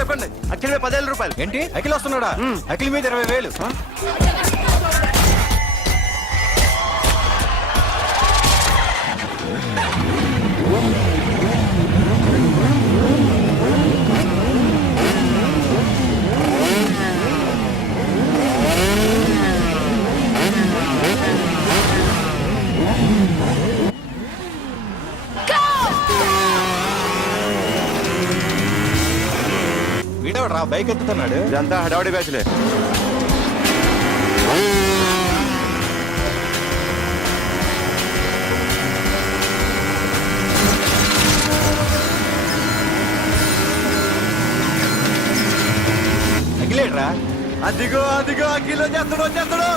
చెప్పండి అఖిల్ మీద 10,000 రూపాయలు. ఏంటి అఖిల్ వస్తున్నాడా? అఖిల్ మీద 20,000. వీడెవడ్రా బైక్ ఎత్తుతున్నాడు? ఇదంతా హడావడి బ్యాచ్లే. అఖిలేడ్రా? అదిగో అదిగో అఖిల్ వచ్చేస్తాడు.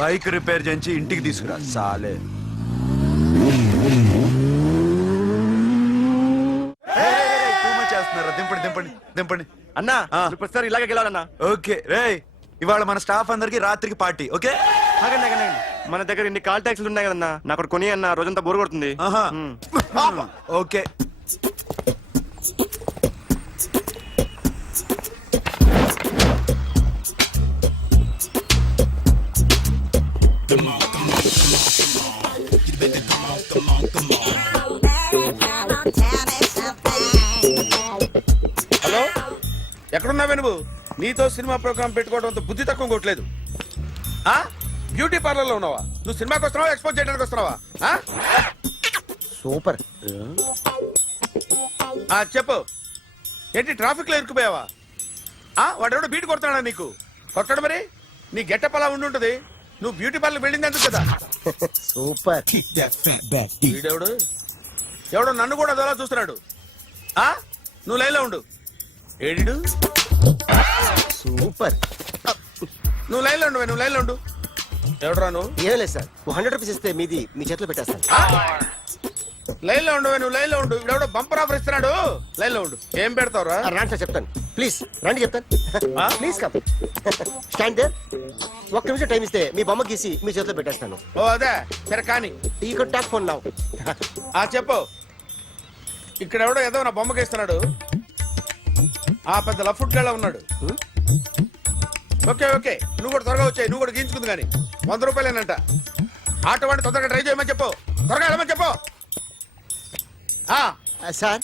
బైక్ రిపేర్ చేయించి ఇంటికి తీసుకురా సాలే. చేస్తున్నారా? దింపండి అన్నా. ప్రతిసారి ఇలాగే గెలాలన్నా. ఓకే రే, ఇవాళ మన స్టాఫ్ అందరికి రాత్రికి పార్టీ. ఓకే మన దగ్గర ఇన్ని కాల్ ట్యాక్సీలు ఉన్నాయి కదన్నా, నాకు కొని అన్న రోజంతా బోర్ కొడుతుంది. ఓకే హలో, ఎక్కడున్నావే నువ్వు? నీతో సినిమా ప్రోగ్రామ్ పెట్టుకోవడంతో బుద్ధి తక్కువ కొట్టలేదు. బ్యూటీ పార్లర్ లో ఉన్నావా? నువ్వు సినిమాకి వస్తున్నావా, ఎక్స్పోజ్ చేయడానికి వస్తున్నావా? సూపర్. చెప్పు, ఏంటి ట్రాఫిక్ లో ఇరుక్కుపోయావా? వాడెవడో బీట్ కొడతాడా నీకు? కొట్టాడు మరి. నీ గెట్టప్ అలా ఉండుంటది. నువ్వు బ్యూటీ పార్లర్ వెళ్ళింది ఎందుకు కదా? సూపర్. వీడెవడు? ఎవడో నన్ను కూడా అదోలా చూస్తున్నాడు. నువ్వు లైన్ లో ఉండు. ఏడు సూపర్. నువ్వు లైన్ లో ఉండు. ఎవడరా నువ్వు? ఏం లేదు సార్, 100 రూపీస్ ఇస్తే మీది మీ చేతిలో పెట్టేస్తాను. లైన్ లో ఉండు. నువ్వు లైన్ లో ఉండు. ఇవిడెవడో బంపర్ ఆఫర్ ఇస్తున్నాడు. లైన్ లో ఉండు. ఏం పెడతావురా? రాండి సార్, చెప్తాను. ప్లీజ్ రండి, చెప్తాను. Please come. Stand there. ఒక్క నిమిషం టైం ఇస్తే మీ బొమ్మ గీసి మీ చేతిలో పెట్టేస్తాను. ఓ అదే సరే కానీ. ఈ కుడ్ టాక్ ఫోన్ నౌ. చెప్పు. ఇక్కడ ఎవడో ఏదో నా బొమ్మకి ఇస్తున్నాడు. పెద్ద లఫుట్ గళ్ళ ఉన్నాడు. ఓకే ఓకే, నువ్వు కూడా త్వరగా వచ్చాయి. నువ్వు కూడా గీంచుకుంది కానీ 100 రూపాయలేనంట. ఆటో వాడిని తొందరగా ట్రై చేయమని చెప్పు. త్వరగా వెళ్ళమని చెప్పు. సార్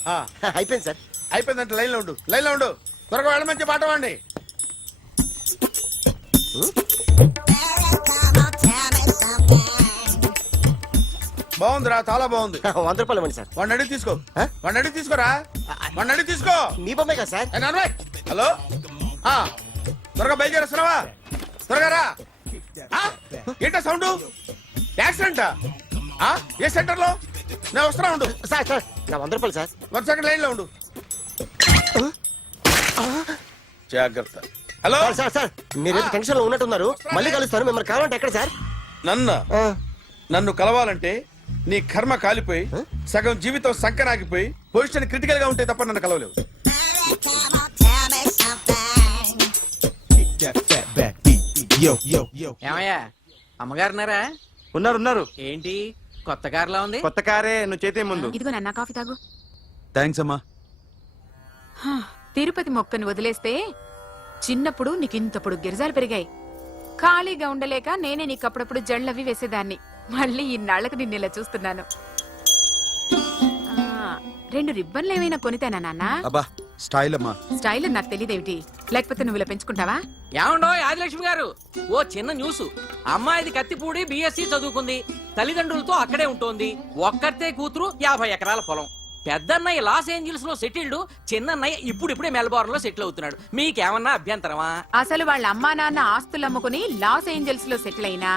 అయిపోయింది సార్. అయిపోయిందంటే లైన్ లో ఉండు. త్వరగా వెళ్ళమని చెప్పు ఆటో వాడిని. బాగుందిరా, చాలా బాగుంది. 100 రూపాయలు ఇవ్వండి సార్. వాడిని అడిగి తీసుకో. వాడిని అడిగి తీసుకో. మీ బొమ్మే కదా సార్. హలో, త్వరగా బయలుదేరేస్తున్నావా? త్వరగా రా. ఏంటా సౌండ్? యాక్సిడెంటా? ఏ సెంటర్ లో? నేను వస్తున్నా ఉండు. సార్ సార్ నా 100 రూపాయలు సార్. 1 సెకండ్ లైన్ లో ఉండు. జాగ్రత్త. హలో సార్ సార్ సార్ మీరేదో టెన్షన్ లో ఉన్నట్టున్నారు. మళ్ళీ కలుస్తాను. మిమ్మల్ని కావాలంటే ఎక్కడ సార్? నన్ను కలవాలంటే నీ కర్మ కాలిపోయి సగం జీవితం సంకనాగిపోయి పొజిషన్ క్రిటికల్ గా ఉంటే తప్ప నన్ను కలవలేవు. ఏమయ్యా అమ్మగారున్నారా? ఉన్నారు ఏంటి కొత్త కారులా ఉంది? కొత్త కారే, నువ్వు చేతే ముందు. ఇదిగో నాన్న కాఫీ తాగు. థ్యాంక్స్ అమ్మా. హా, తిరుపతి మొక్కని వదిలేస్తే చిన్నప్పుడు నీకింతప్పుడు గిరిజాలు పెరిగాయి. ఖాళీగా ఉండలేక నేనే నీకు అప్పుడప్పుడు జళ్ళవి వేసేదాన్ని. మళ్ళీ ఇన్నాళ్లకు నిన్ను ఇలా చూస్తున్నాను. 2 రిబ్బన్లు ఏమైనా కొనితేనా నాన్న? అబ్బా స్టైల్ అమ్మా. స్టైల్ అని నాకు తెలియదేమిటి? లేకపోతే నువ్వు ఇలా పెంచుకుంటావా? ఏమండో ఆదిలక్ష్మి గారు, ఓ చిన్న న్యూస్. అమ్మాయిది కత్తిపూడి BSc చదువుకుంది. తల్లిదండ్రులతో అక్కడే ఉంటోంది. ఒక్కతే కూతురు, 50 ఎకరాల పొలం. పెద్దన్నయ్య లాస్ ఏంజల్స్ లో సెటిల్డ్, చిన్నన్నయ్య ఇప్పుడిప్పుడే మెల్బోర్న్ లో సెటిల్ అవుతున్నాడు. మీకేమన్నా అభ్యంతరమా? అసలు వాళ్ళ అమ్మా నాన్న ఆస్తులు అమ్ముకుని లాస్ ఏంజల్స్ లో సెటిల్ అయినా,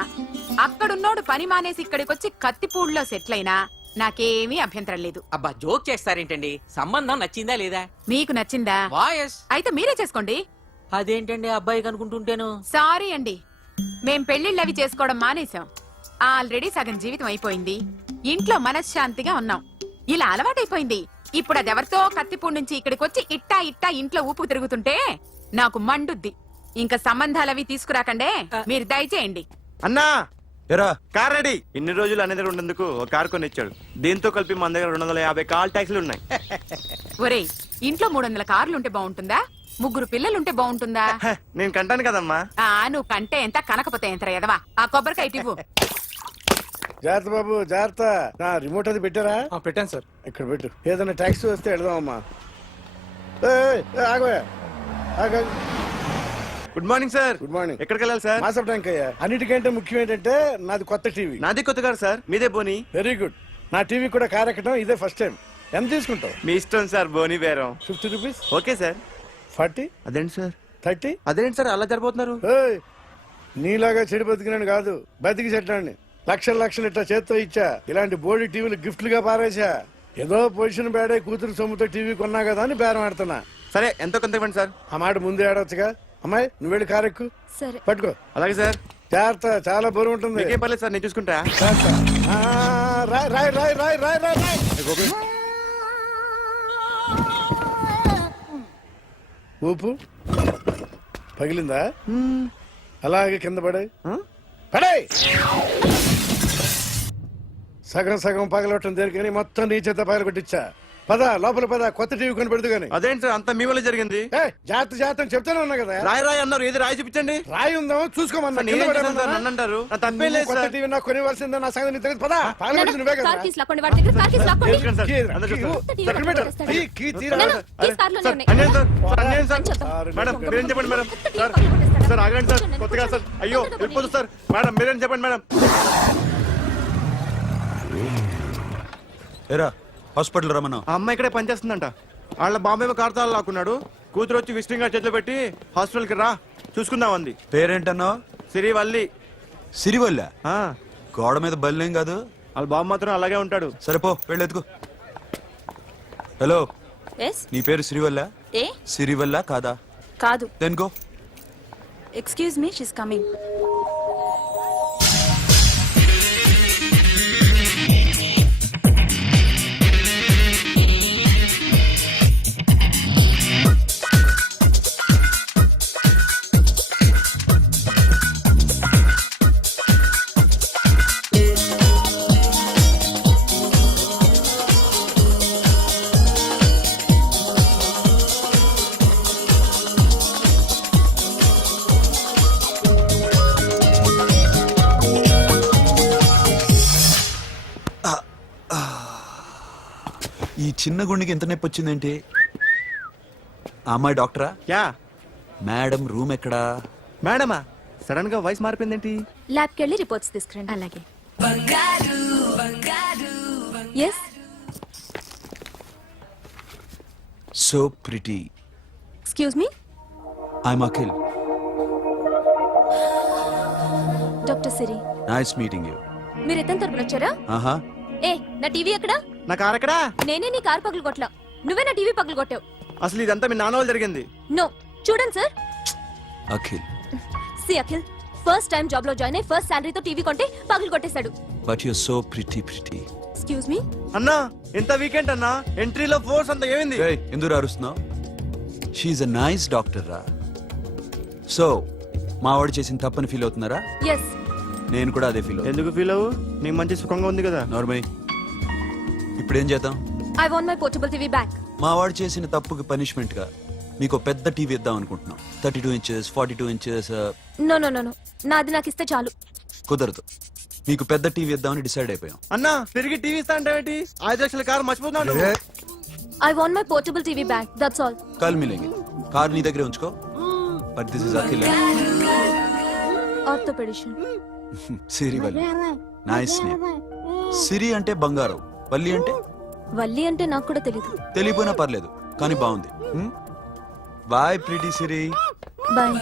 అక్కడున్నోడు పని మానేసి ఇక్కడికొచ్చి కత్తిపూడిలో సెటిల్ అయినా నాకేమీ అభ్యంతరం లేదు. అబ్బా జోక్ చేస్తారేంటండి? సంబంధం నచ్చిందా లేదా? మీకు నచ్చిందా? వాయస్ అయితే మీరే చేసుకోండి. అదేంటండి అబ్బాయికి అనుకుంటుంటేను? సారీ అండి, మేం పెళ్లిళ్ళు అవి చేసుకోవడం మానేశాం. ఆల్రెడీ సగం జీవితం అయిపోయింది. ఇంట్లో మనశ్శాంతిగా ఉన్నాం. ఇలా అలవాటైపోయింది. ఇప్పుడు అదెవరితో కత్తిపూడి నుంచి ఇక్కడికి వచ్చి ఇట్టా ఇట్టా ఇంట్లో ఊపు తిరుగుతుంటే నాకు మండుద్ది. ఇంకా సంబంధాలవి తీసుకురాకండే, మీరు దయచేయండి. అన్నా ఎరా కార్ రెడీ. ఇన్ని రోజులు అనే దగ్గర ఉండేందుకు ఒక కార్ కొని ఇచ్చాడు. దీంతో కలిపి మన దగ్గర 250 కాల్ ట్యాక్సీలు ఉన్నాయి. ఒరేయ్, ఇంట్లో 300 కార్లుంటే బాగుంటుందా? 3 పిల్లలుంటే బాగుంటుందా? హ, నేను కంటాను కదమ్మా. నువ్వు కంటే ఎంత కనకపోతే ఎంత ఎదవా. ఆ కొబ్బరికాయ ఇవ్వు. జాగ్రత్త బాబు జాగ్రత్త. నా రిమోట్ అది పెట్టారా? పెట్టాను సార్. ఇక్కడ పెట్టు. ఏదైనా ట్యాక్సీ వస్తే వెళదామమ్మా. ఆగోయా ఆగ. Good morning sir. Good morning. ఎక్కడికి వెళ్ళాలి సార్? మాసప్ ట్యాంక్ అయ్యా. అన్నిటికంటే ముఖ్యం ఏంటంటే నాది కొత్త టీవీ. నాది కొత్త కారు సార్, మీదే బోని. Very good. నా టీవీ కూడా కార్ ఎక్కడం ఇదే ఫస్ట్ టైం. ఎంత తీసుకుంటావు? మీ ఇష్టం సార్, బోని బేరం. 50 రూపీస్. Okay sir. 40, అదేంటి సార్? 30. అదేంటి సార్ అలా జరిపోతున్నారు? నీలాగా చెడు బతికినాను కాదు, బతికి చెట్టాన్ని. లక్షలు ఇట్లా చేత్తో ఇచ్చా. ఇలాంటి బోర్డు టీవీలు గిఫ్ట్లుగా పారేసా. ఏదో పొజిషన్ బేడే కూతురు సొమ్ముతో టీవీ కొన్నా కదా అని బేరం ఆడుతున్నా. సరే ఎంతో కొంత ఇవ్వండి సార్. ఆ మాట ముందే ఆడవచ్చుగా. అమ్మాయి నువ్వు వెళ్ళి కారు ఎక్కు. సరే. పట్టుకో. అలాగే సార్. జాగ్రత్త, చాలా బరువు ఉంటుంది. మీకేం పర్లేదు సార్, నేను చూసుకుంటా. జాగ్రత్త. రాయ్ రాయ్ రాయ్ రాయ్ రాయ్ రాయ్ రాయ్. ఊపు పగిలిందా? అలాగే కింద పడే పడే. సగం సగం పగలవటం దేనికని మొత్తం నీ చేత పగల కొట్టించా. పద లోపల పద, కొత్త టీవీ కొని పెడదు గాని. అదేంటి సార్ అంతా మీ వల్ల జరిగింది? జాగ్రత్త చెప్తానే ఉన్నా కదా. రాయి అన్నారు, ఏది రాయి చూపించండి. రాయి ఉందామో చూసుకోమన్నా. నేనేం చేశాను సార్? నన్ను అంటారు. నా తప్పేం లేదు కొత్త సార్. టీవీ నాకు కొనివ్వాల్సిందే. నా సంగతి నీకు తెలియదు. పద పగలగొట్టింది నువ్వే కదా. కార్ కీస్ లాక్కోండి, వాడి దగ్గర కార్ కీస్ లాక్కోండి. తీసుకురండి సార్. కీ, అందరూ కీ, చూస్తారు. కీ, ఎక్కడ పెట్టారు? కీ తీరా. కీస్ కార్లోనే సార్, ఉన్నాయి. అన్యాయం సార్. సార్, అన్యాయం సార్. సార్, మేడం మీరేం చెప్పండి మేడం. సార్ సార్ ఆగండి సార్, కొత్తగా సార్. అయ్యో వెళ్ళిపోతుంది సార్. మేడం మీరేం చెప్పండి మేడం. ఎరా హాస్పిటల్ రమ్మన్నా. ఆ అమ్మాయి ఇక్కడే పనిచేస్తుందంట. వాళ్ళ బాంబేమో కార్తాలు లాక్కున్నాడు. కూతురు వచ్చి విజిటింగ్ కార్డ్ చేతిలో పెట్టి హాస్పిటల్కి రా చూసుకుందాం అంది. పేరేంటన్నావు? సిరివల్లి. సిరివల్ల? ఆ, గోడ మీద బల్లేం కాదు. వాళ్ళ బాబు మాత్రం అలాగే ఉంటాడు. సరిపో వెళ్ళి ఎత్తుకో. హలో, ఎస్ నీ పేరు సిరివల్ల? ఏ సిరివల్ల కాదా? కాదు. Then go. Excuse me, she's coming. ఈ చిన్న గుండెకి ఎంత నొప్పి వచ్చిందేంటి? ఆ అమ్మాయి డాక్టరా? యా. మేడం రూమ్ ఎక్కడా? మేడమా సడన్ గా వాయిస్ మారిపోయిందేంటి? ల్యాబ్కి వెళ్ళి రిపోర్ట్స్ తీసుకురండి. అలాగే. Yes so pretty. Excuse me. I'm Akhil. Doctor Siri nice meeting you. మీరు ఎత్తని తరపున వచ్చారా? ఆహా, ఏ నా టీవీ ఎక్కడా? నా కార్ ఎక్కడా? నేనే నీ కార్ పగలు కొట్టలా, నువ్వే నా టీవీ పగలు కొట్టావు. అసలు ఇదంతా మీ నాన్న వాళ్ళు జరిగింది. నో, చూడండి sir. Akhil, see Akhil, first time job లో జాయిన్ అయ్యి ఫస్ట్ శాలరీతో టీవీ కొంటే పగలు కొట్టేశాడు. But you so pretty. Excuse me. అన్నా ఎంత వీకెండ్ అన్నా, ఎంట్రీలో ఫోర్స్ అంత ఏమైంది? ఎందుకు అరుస్తున్నావు? షీఈ్ అ నైస్ డాక్టర్ రా. సో మా వాడు చేసిన తప్పని ఫీల్ అవుతున్నారా? ఎస్. నేను కూడా అదే ఫీల్ అవుతున్నా. ఎందుకు ఫీల్ అవ్వు? నీకు మంచి సుఖంగా ఉంది కదా. నార్మల్. ఇప్పుడు ఏం చేద్దాం? I want my portable TV back. మా వాడు చేసిన తప్పుకి పనిష్మెంట్ గా మీకు పెద్ద టీవీ ఇద్దాం అనుకుంటున్నాం. 32 inches, 42 inches. No no no no, నాది నాకు ఇస్తే చాలు. కుదరదు. మీకు పెద్ద టీవీ ఇద్దామని డిసైడ్ అయిపోయాం. అన్నా తిరిగి టీవీ ఇస్తా అంటే 5 లక్షల కారు మర్చిపోతున్నాడు. I want my portable TV back, that's all. కాల్ మిలేంగి. కార్ నీ దగ్గరే ఉంచుకో. But this is Akhil. Orthopaedician. Siri Valli. Nice name. Siri అంటే బంగారం, వల్లి అంటే వల్లి అంటే నాకు కూడా తెలీదు. తెలియపోయినా పర్లేదు, కానీ బాగుంది. Bye pretty Siri. Bye.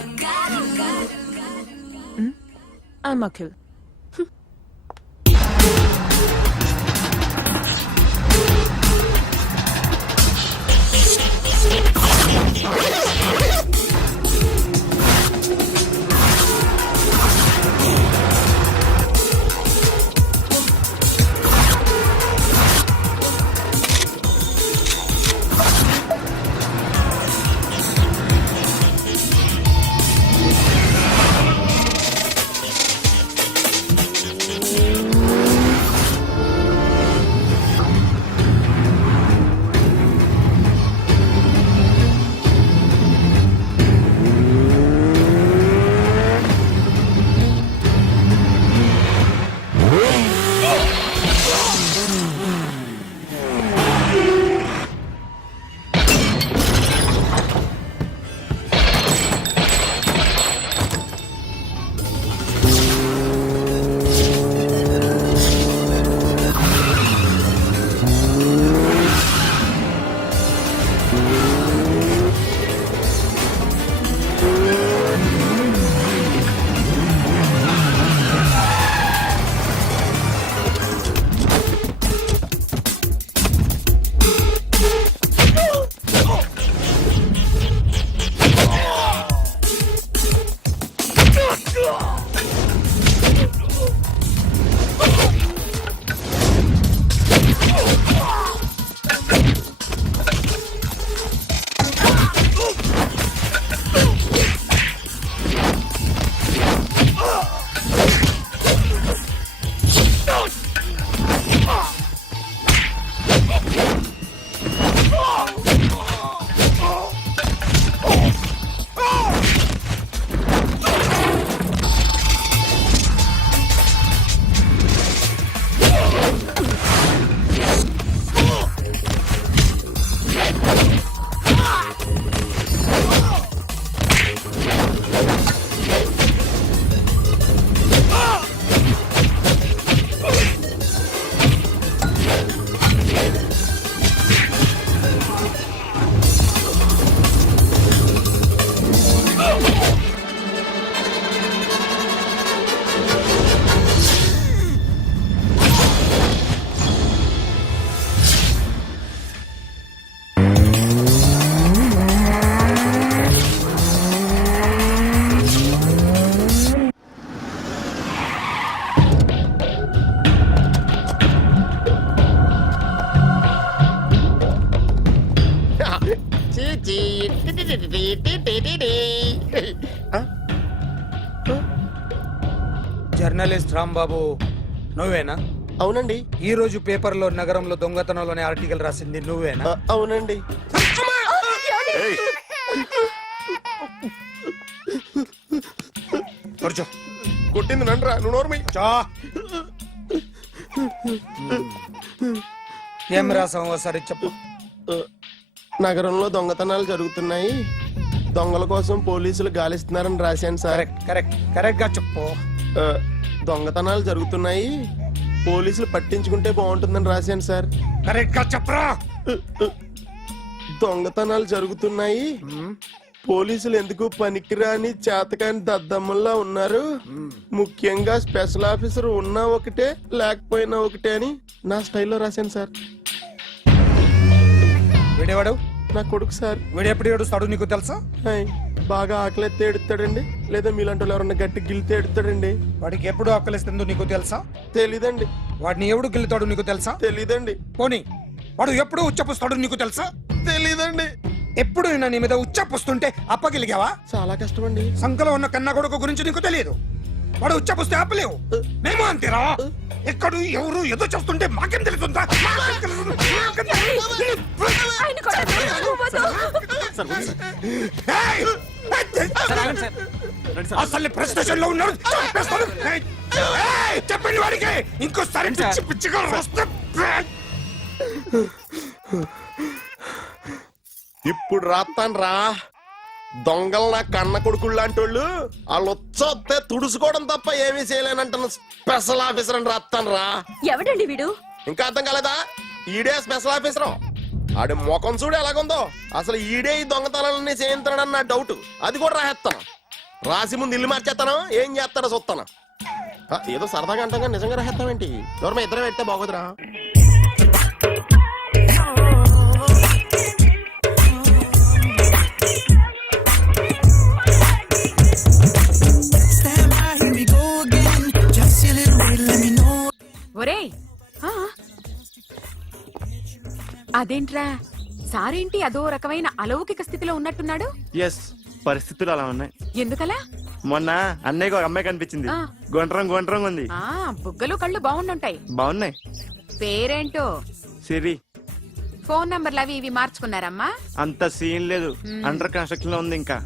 I'm Akhil. Journalist Rambabu నువ్వేనా? అవునండి. ఈ రోజు పేపర్లో నగరంలో దొంగతనంలోనే ఆర్టికల్ రాసింది నువ్వేనా? అవునండి. కూర్చో. కొట్టింది నండ్రా, నువ్వు నోర్మై. ఏం రాసావు ఒకసారి చెప్పు. నగరంలో దొంగతనాలు జరుగుతున్నాయి, దొంగల కోసం పోలీసులు గాలిస్తున్నారని రాశాను సార్. కరెక్ట్ గా చెప్పు. దొంగతనాలు జరుగుతున్నాయి, పోలీసులు పట్టించుకుంటే బాగుంటుందని రాశాను సార్. కరెక్ట్ గా చెప్పరా. దొంగతనాలు జరుగుతున్నాయి, పోలీసులు ఎందుకు పనికిరాని చేతకాని దద్దమ్మల్లా ఉన్నారు. ముఖ్యంగా స్పెషల్ ఆఫీసర్ ఉన్నా ఒకటే లేకపోయినా ఒకటే అని నా స్టైల్లో రాశాను సార్. వీడేవాడు? నా కొడుకు సార్. వీడు ఎప్పుడు ఏడుస్తాడు నీకు తెలుసా? హాయ్, బాగా ఆకలిస్తే ఎడుతాడండి, లేదా మీలాంటి వాళ్ళు ఎవరన్నా గట్టి గిల్లితే ఎడుతాడండి. వాడికి ఎప్పుడు ఆకలిస్తుందో నీకు తెలుసా? తెలీదండి. వాడిని ఎవడు గిల్లుతాడు నీకు తెలుసా? తెలీదండి. పోనీ వాడు ఎప్పుడు ఉచ్చపుస్తాడు నీకు తెలుసా? తెలీదండి. ఎప్పుడు నీ మీద ఉచ్చపుస్తుంటే అప్పగిలిగావా? చాలా కష్టం అండి. సంకలో ఉన్న కన్న కొడుకు గురించి నీకు తెలియదు. వాడు ఉచ్చపుస్తే ఆపలేవు. మేము అంతేరా. ఎక్కడు ఎవరు ఏదో చేస్తుంటే మాకేం తెలుస్తుందా? ఏయ్! అసలు ప్రెస్టేషన్ లో ఉన్నాడు. చంపేస్తాను. ఏయ్! చెప్పండి వాడికి ఇంకోసారి పిచ్చి పిచ్చిగా వస్తే ఇప్పుడు రాత్తాను రా. దొంగలు నా కన్న కొడుకులు లాంటి వాళ్ళు వాళ్ళు వచ్చొస్తే తుడుచుకోవడం తప్ప ఏమీ చేయలేనంటున్న స్పెషల్ ఆఫీసర్ అని రాత్తాను రా. ఎవడండి వీడు? ఇంకా అర్థం కాలేదా? ఈడే స్పెషల్ ఆఫీసర్. ఆడి ముఖం చూడు ఎలాగుందో. అసలు ఈడే ఈ దొంగతనాలన్నీ చేయించాడని నా డౌట్. అది కూడా రాసేస్తాను. రాసి ముందు ఇల్లు మార్చేస్తాను. ఏం చేస్తాడో చూస్తాను. ఏదో సరదాగా అంటాం, నిజంగా రాసేస్తామేంటి? ఎవరు ఇద్దరం పెడితే బాగోదురా. ఒరేయ్, ఆ? అదేంట్రా సారేంటి అదో రకమైన అలౌకిక స్థితిలో ఉన్నట్టున్నాడు? ఎస్, పరిస్థితులు అలా ఉన్నాయి. ఎందుకలా? మొన్న అన్నయ్యకు ఒక అమ్మాయి కనిపించింది. ఆ. గుండ్రం ఉంది. ఆ బుగ్గలు కళ్ళు బాగుండుంటాయి. బాగున్నాయి. పేరేంటో? సిరి. ఫోన్ నంబర్లు అవి ఇవి మార్చుకున్నారమ్మా? అంత సీన్ లేదు. అండర్ కన్స్ట్రక్షన్ లో ఉంది. ఇంకా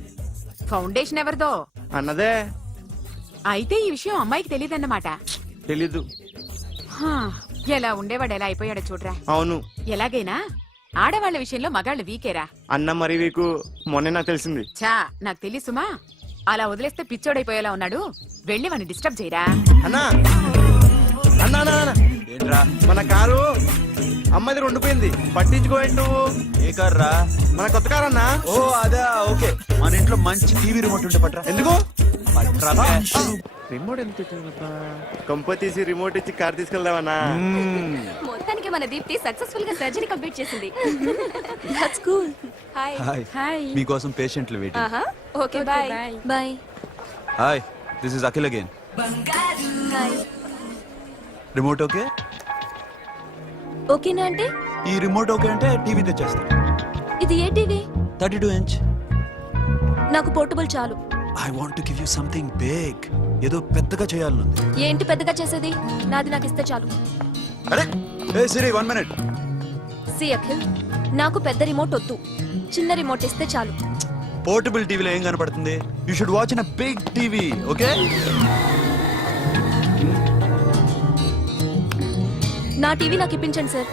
ఫౌండేషన్ ఎవరిదో? అన్నదే. అయితే ఈ విషయం అమ్మాయికి తెలియదన్నమాట. తెలీదు. హా, ఎలా ఉండేవాడు ఎలా అయిపోయాడో చూడరా. అవును. ఎలాగైనా ఆడవాళ్ల విషయంలో మగాళ్ళు వీకేరా. అన్న మరి వీకు మొన్నే నాకు తెలిసింది. చా, నాకు తెలుసుమా. అలా వదిలేస్తే పిచ్చోడైపోయేలా ఉన్నాడు. వెళ్ళి వాడిని డిస్టర్బ్ చేయరా. అన్నా అన్నా అన్నా అన్నా. ఏంట్రా? మన కారు అమ్మాయి దగ్గర ఉండిపోయింది. పట్టించుకోండి నువ్వు. ఏ కార్ రా? మన కొత్త కారు అన్నా. ఓ అదా, ఓకే. మన ఇంట్లో మంచి టీవీ రిమోట్ ఉంటే పట్రా. ఎందుకు? పట్రా. రిమోట్ ఎంత కంప తీసి రిమోట్ ఇచ్చి కార్ తీసుకెళ్దామన్నా. మొత్తానికి మన దీప్తి సక్సెస్ఫుల్ గా సర్జరీ కంప్లీట్ చేసింది. That's cool. హాయ్. హాయ్. మీకోసం పేషెంట్లు వెయిటింగ్. ఆహా. Okay bye. Bye. Hi, this is Akhil again. Hi. Remote okay? ఓకేనా అంటే? ఈ రిమోట్ ఓకే అంటే టీవీ తెచ్చేస్తా. ఇది ఏ టీవీ? 32 ఇంచ్. నాకు పోర్టబుల్ చాలు. I want to give you something big. ఏదో పెద్దగా చేయాలనుంది. ఏంటి పెద్దగా చేసేది? నాది నాకు ఇస్తే చాలు. అరే ఏ సిరి, 1 మినిట్. సి అఖిల్, నాకు పెద్ద రిమోట్ వద్దు. చిన్న రిమోట్ ఇస్తే చాలు. పోర్టబుల్ టీవీలో ఏం కనపడుతుంది? You should watch in a big TV, okay? నా టీవీ నాకు ఇప్పించండి sir.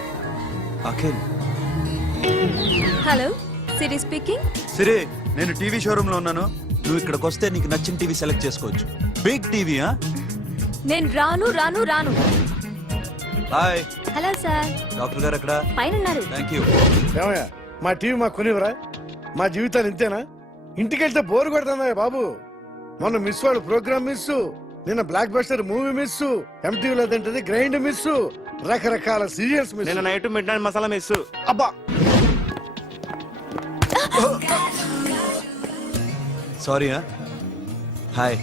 Akhil. Hello, Siri speaking. Siri, నేను టీవీ షోరూమ్ లో ఉన్నాను. నువ్వు ఇక్కడికి వస్తే నీకు నచ్చిన టీవీ సెలెక్ట్ చేసుకోవచ్చు. Big TV. నేను రాను రాను రాను. హాయ్. Hello sir. డాక్టర్ గారు ఎక్కడ? పైన ఉన్నారు. Thank you. ఏమయ్యా, మా టీవీ మాకు కొనివరా? మా జీవితాలు ఇంతేనా? ఇంటికెళ్తే బోరు కొడుతుందా బాబు? మొన్న మిస్ వాళ్ళు ప్రోగ్రామ్ మిస్, నిన్న బ్లాక్ బస్టర్ మూవీ మిస్, ఎంటీవీలో తింటది గ్రైండ్ మిస్, రకరకాల సీరియల్స్ మిస్. నేను night midnight masala miss. అబ్బా. Sorry. Hi.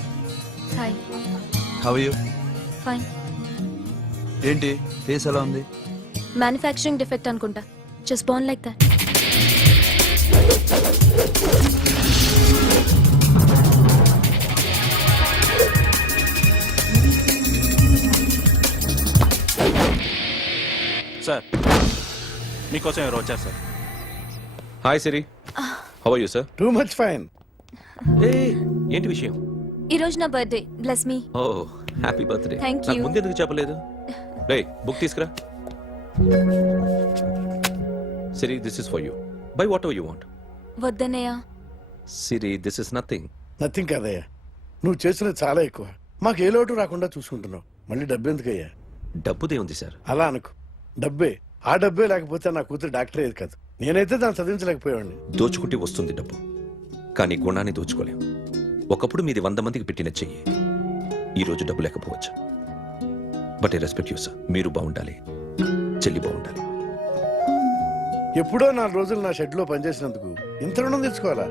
Hi. How are you? Fine. ఏంటి ఫేస్ ఎలా ఉంది? మ్యానుఫ్యాక్చరింగ్ డిఫెక్ట్ అనుకుంటా. Just born like that. Sir, మీకోసం ఎవరు వచ్చారు sir? Hi Siri, how are you sir? Too much fine. ఏంటి విషయం? ఈ రోజు నా birthday. Bless me. Oh happy birthday. Thank you. నాకు ముందు ఎందుకు చెప్పలేదు? రే బుక్ తీసుకురా. Siri, this is for you. Buy whatever you want. వద్దన్నయ్య. Siri, this is nothing. Nothing కాదయ్యా, నువ్వు చేసినది చాలా ఎక్కువ. మాకు ఏ లోటు రాకుండా చూసుకుంటున్నావు. మళ్ళీ డబ్బు ఎందుకయ్యా? డబ్బుదే ఉంది సార్. అలా అనుకో, డబ్బే. ఆ డబ్బే లేకపోతే నా కూతురు డాక్టర్ అయ్యేది కాదు. నేనైతే దాన్ని చదివించలేకపోయాడిని. దోచుకుంటే వస్తుంది డబ్బు, కానీ గుణాన్ని దోచుకోలేం. ఒకప్పుడు మీది 100 మందికి పెట్టిన చెయ్యి ఈరోజు డబ్బు లేకపోవచ్చు. But I respect you sir. మీరు బాగుండాలి, చెల్లి బాగుండాలి. ఎప్పుడో 4 రోజులు నా షెడ్ లో పనిచేసినందుకు ఇంత రుణం తెచ్చుకోవాలా?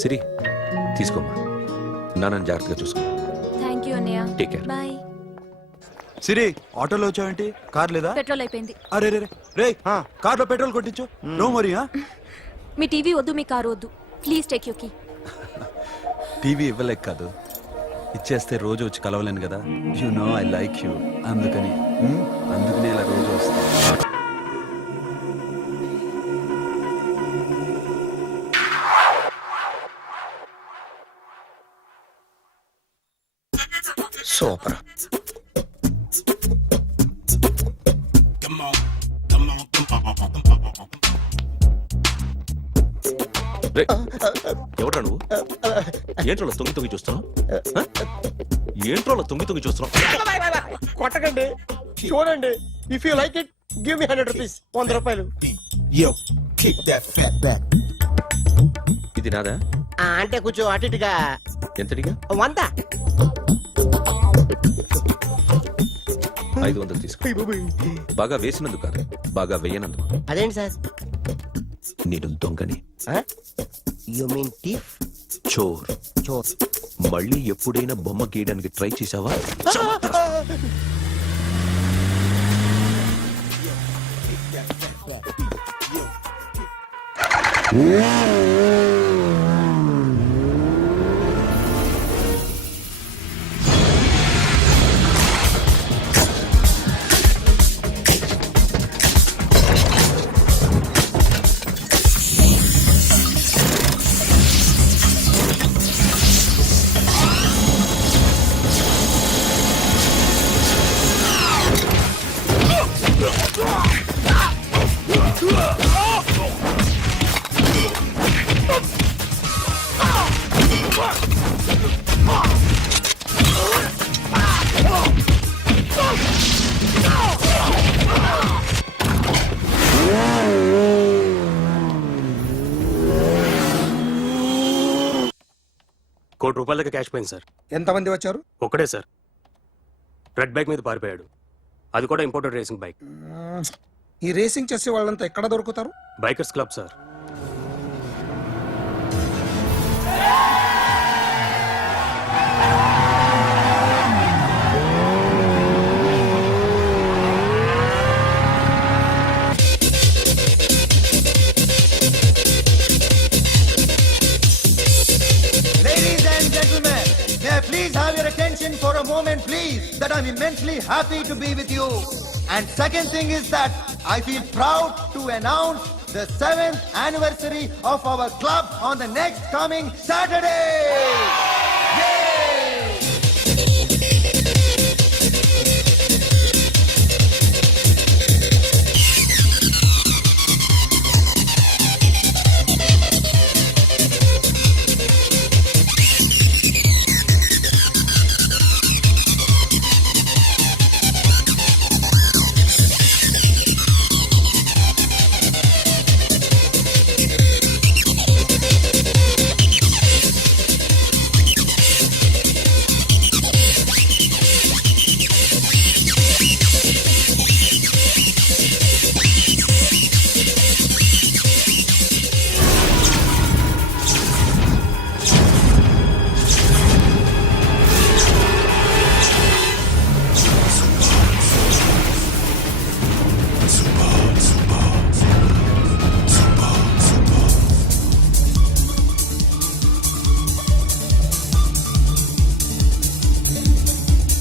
సిరి తీసుకోమ్మా. నాన్నని జాగ్రత్తగా చూసుకో. థ్యాంక్ యూ అన్నయ్య. Take care. బాయ్. సిరి ఆటోలో వచ్చావేంటి? కార్ లేదా? పెట్రోల్ అయిపోయింది. అరే రే రే కార్లో పెట్రోల్ కొట్టించు. నో మరి. మీ టీవీ వద్దు, మీ కారు వద్దు. Please take you key. TV ఇవ్వలేక కాదు, ఇచ్చేస్తే రోజు వచ్చి కలవలేను కదా. You know I like you. అందుకని ఇలా రోజు వస్తాను. సూపర్. ఎవడ్రా నువ్వు? ఏంట్రోలో తొంగి తొంగి చూస్తున్నావు? ఏంట్రోలో తొంగి తొంగి చూస్తున్నావు? కొట్టకండి, చూడండి. If you like it give me 100 rupees. 100 రూపాయలు. ఇది నాదా? అంటే కొంచెం అటు ఇటుగా. ఎంతడిగా? 100. 500 తీసుకో. బాగా వేసినందుకు కాదు, బాగా వేయనందుకు. అదేంటి సార్? నేను దొంగని. You mean thief? చోర్. చోర్. మళ్ళీ ఎప్పుడైనా బొమ్మ గీయడానికి ట్రై చేసావా? ₹1 దాకా క్యాష్ పోయింది సార్. ఎంతమంది వచ్చారు? ఒక్కడే సార్. రెడ్ బైక్ మీద పారిపోయాడు. అది కూడా ఇంపోర్టెడ్ రేసింగ్ బైక్. ఈ రేసింగ్ చేసే వాళ్ళంతా ఎక్కడ దొరుకుతారు? Bikers club sir. Ladies and gentlemen, may I please have your attention for a moment, please, that I'm immensely happy to be with you. And second thing is that I feel proud to announce the 7th anniversary of our club on the next coming Saturday. Yay!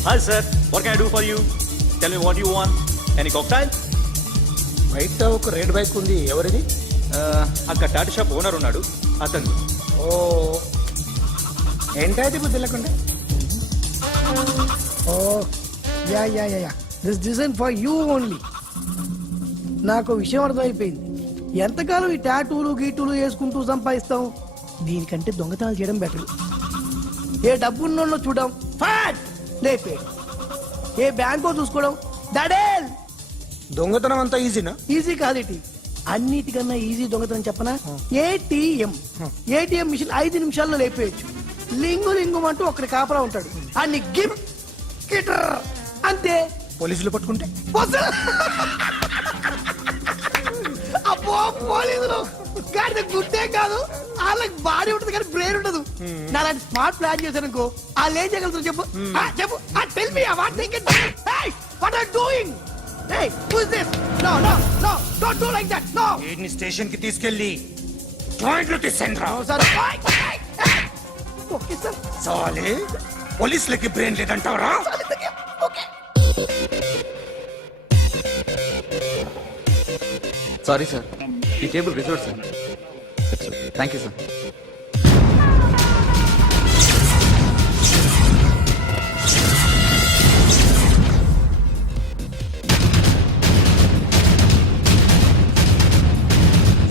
Hi sir, what can I do for you? Tell me what you want. Any cocktail? బయట ఒక red bike ఉంది, ఎవరిది? అక్కడ Tata shop owner ఉన్నాడు, అతను. ఓ ఏంటది బుద్ధి లేకుండా? Oh yeah yeah yeah yeah this design for you only. నాకు విషయం అర్థమైపోయింది. ఎంతకాలం ఈ టాటూలు గీటూలు వేసుకుంటూ సంపాదిస్తాం? దీనికంటే దొంగతనాలు చేయడం బెటర్. ఏ డబ్బున్నోళ్ళు చూడడం ఫాట్ లేపే, ఏ బ్యాంకో చూసుకోవడం దడేల్. దొంగతనం అంతా ఈజీనా? ఈజీ కాదు ఇటీ. అన్నిటికన్నా ఈజీ దొంగతనం చెప్పనా? ఏటీఎం మిషన్ 5 నిమిషాల్లో లేపేయచ్చు. లింగు లింగు అంటూ ఒకటి కాపలా ఉంటాడు, అన్ని అంతే. పోలీసులు పట్టుకుంటే అబ్బో పోలీసులు గాడి గుట్టే కాదు, వాళ్ళకి బాడీ ఉంటుంది కానీ బ్రెయిన్ ఉండదు. నాలాంటి స్మార్ట్ ప్లాన్ చేశాను వాళ్ళు ఏం చేయగలుగుతారు చెప్పు? చెప్పు, tell me what they can what are doing. Hey, who is this? No, don't do like that. No. వీడిని స్టేషన్ కి తీసుకెళ్ళి జాయింట్లు తీసుకురా. No, sir. Okay, sir. సాలే పోలీసులకి బ్రెయిన్ లేదంటావరా? Okay. సారీ సార్, ఈ table reserve sir. Thank you sir.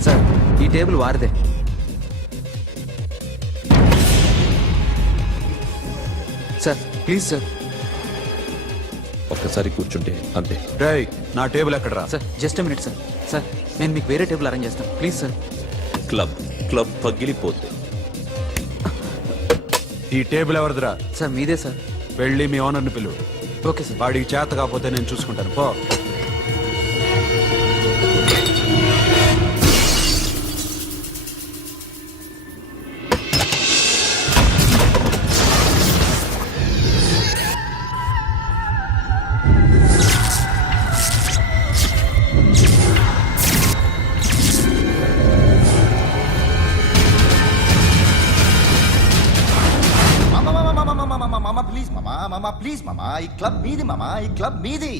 Sir, ఈ table వారిదే. Sir please sir. ఒక్కసారి కూర్చుంటే అంతే. రేయ్, నా టేబుల్ ఎక్కడరా? Sir just minute sir. Sir నేను మీకు వేరే టేబుల్ అరేంజ్ చేస్తాను ప్లీజ్ సార్. క్లబ్ పగిలిపోద్ది. ఈ టేబుల్ ఎవరిదిరా? సార్ మీదే సార్. వెళ్ళి మీ ఓనర్ని పిలువు. Okay sir. వాడికి చేత కాకపోతే నేను చూసుకుంటాను, పో. ప్లీజ్ మామా, ఈ క్లబ్ మీది మామా, ఈ క్లబ్ మీది.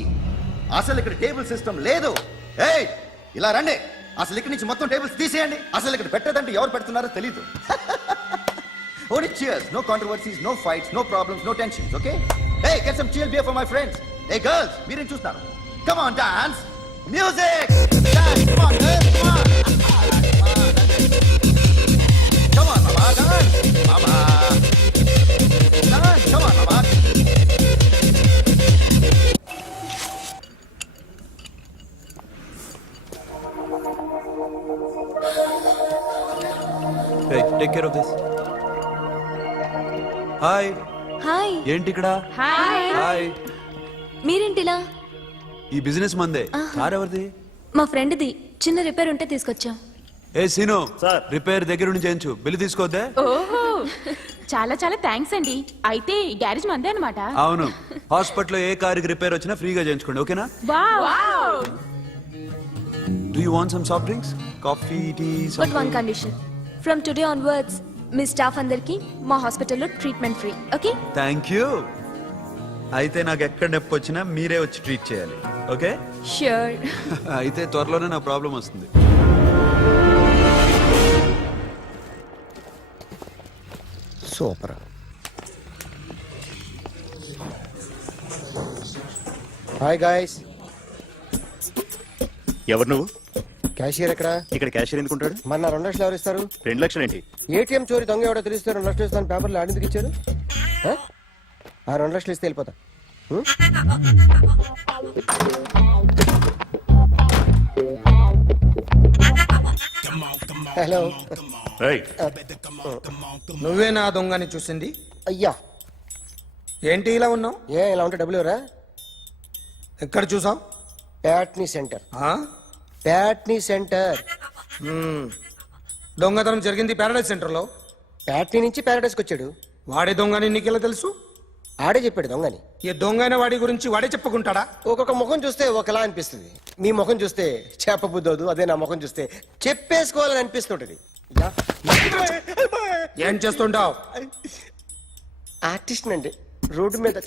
అసలు ఇక్కడ టేబుల్ సిస్టమ్ లేదు. ఏయ్ ఇలా రండి, అసలు ఇక్కడ నుంచి మొత్తం టేబుల్స్ తీసేయండి. అసలు ఇక్కడ పెట్టదంటే ఎవరు పెడుతున్నారో తెలీదు. Only cheers, no controversies, no fights, no problems, no tensions, okay? Hey, get some chill beer for my friends. Hey girls, మీరేం చూస్తున్నారు? Come on, dance. Music. Dance, come on, girls, come on. Come on, mama, dance. Mama. Dance, come on, mama. Hey, take care of this. Hi. Hi. ఏంటి ఇక్కడ? Hi. Hi. మీరేంటిలా? ఈ business మందే. Car ఎవరిది? మా ఫ్రెండ్ది. చిన్న repair ఉంటే తీసుకొచ్చా. ఏ scene, repair దగ్గర నుంచి చేయించు, బిల్లు తీసుకోవద్దే. ఓహో, చాలా చాలా థ్యాంక్స్ అండి. అయితే ఈ గ్యారేజ్ మందే అన్నమాట. అవును, హాస్పిటల్లో ఏ కారుకి రిపేర్ వచ్చినా ఫ్రీగా చేయించుకోండి, ఓకేనా? Wow. Do you want some soft drinks, coffee, tea? But one condition, from today onwards మీ స్టాఫ్ అందరికి మా హాస్పిటల్లో treatment free, okay? Thank you. అయితే నాకు ఎక్కడ నొప్పి వచ్చినా మీరే వచ్చి ట్రీట్ చేయాలి, ఓకే? ష్యూర్. అయితే త్వరలోనే నా ప్రాబ్లం వస్తుంది. సూపర్. Hi guys. ఎవరు నువ్వు? క్యాషియర్ ఎక్కడ? ఇక్కడ క్యాషియర్ ఎందుకుంటాడు? మన 2 లక్షలు ఎవరు ఇస్తారు? 2 లక్షలు ఏంటి? ఏటీఎం చోరీ దొంగ ఎవడో తెలిస్తే 2 లక్షలు ఇస్తాను పేపర్లు ఆడిందుకు ఇచ్చారు. ఆ 2 లక్షలు ఇస్తే వెళ్ళిపోతా. హలో. నువ్వే నా దొంగని చూసింది? అయ్యా, ఏంటి ఇలా ఉన్నావు? ఇలా ఉంటే డబ్బులు ఎవరా? ఎక్కడ చూసావు? ప్యాట్నీ సెంటర్. ప్యాట్నీ సెంటర్. దొంగతనం జరిగింది ప్యారడైజ్ సెంటర్ లో. ప్యాట్నీ నుంచి ప్యారడైస్కి వచ్చాడు. వాడే దొంగని నీకెలా తెలుసు? ఆడే చెప్పాడు దొంగని. ఈ దొంగైన వాడి గురించి వాడే చెప్పుకుంటాడా? ఒక్కొక్క ముఖం చూస్తే ఒకలా అనిపిస్తుంది. మీ ముఖం చూస్తే చెప్పబుద్దోదు, అదే నా ముఖం చూస్తే చెప్పేసుకోవాలని అనిపిస్తుంటది. ఏం చేస్తుంటావు? ఆర్టిస్ట్ అండి, రోడ్డు మీద.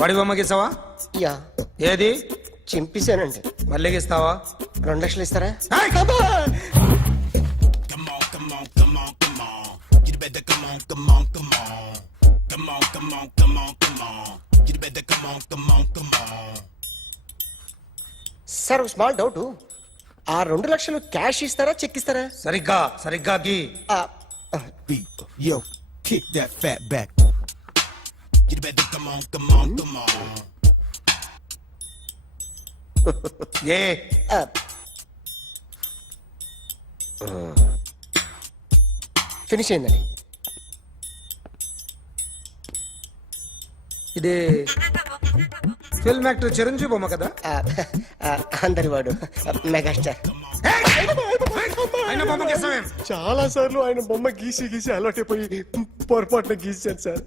వాడి బొమ్మ గీసావా? యా. ఏది? చింపేశానండి. మళ్ళీ గీస్తావా? 2 లక్షలు ఇస్తారా? సార్, ఒక స్మాల్ డౌట్. ఆ 2 లక్షలు క్యాష్ ఇస్తారా, చెక్ ఇస్తారా? సరిగ్గా గీ. Yo, kick that fat back. You better come on, come on, come on. Finish అయిందండి. ఇది ఫిల్మ్ యాక్టర్ చిరంజీవి బొమ్మ కదా? అందరి వాడు మెగాస్టార్. ఆయన బొమ్మ గీసావేం? చాలా సార్లు ఆయన బొమ్మ గీసి గీసి అలవాటైపోయి పొరపాటున గీసాను సార్.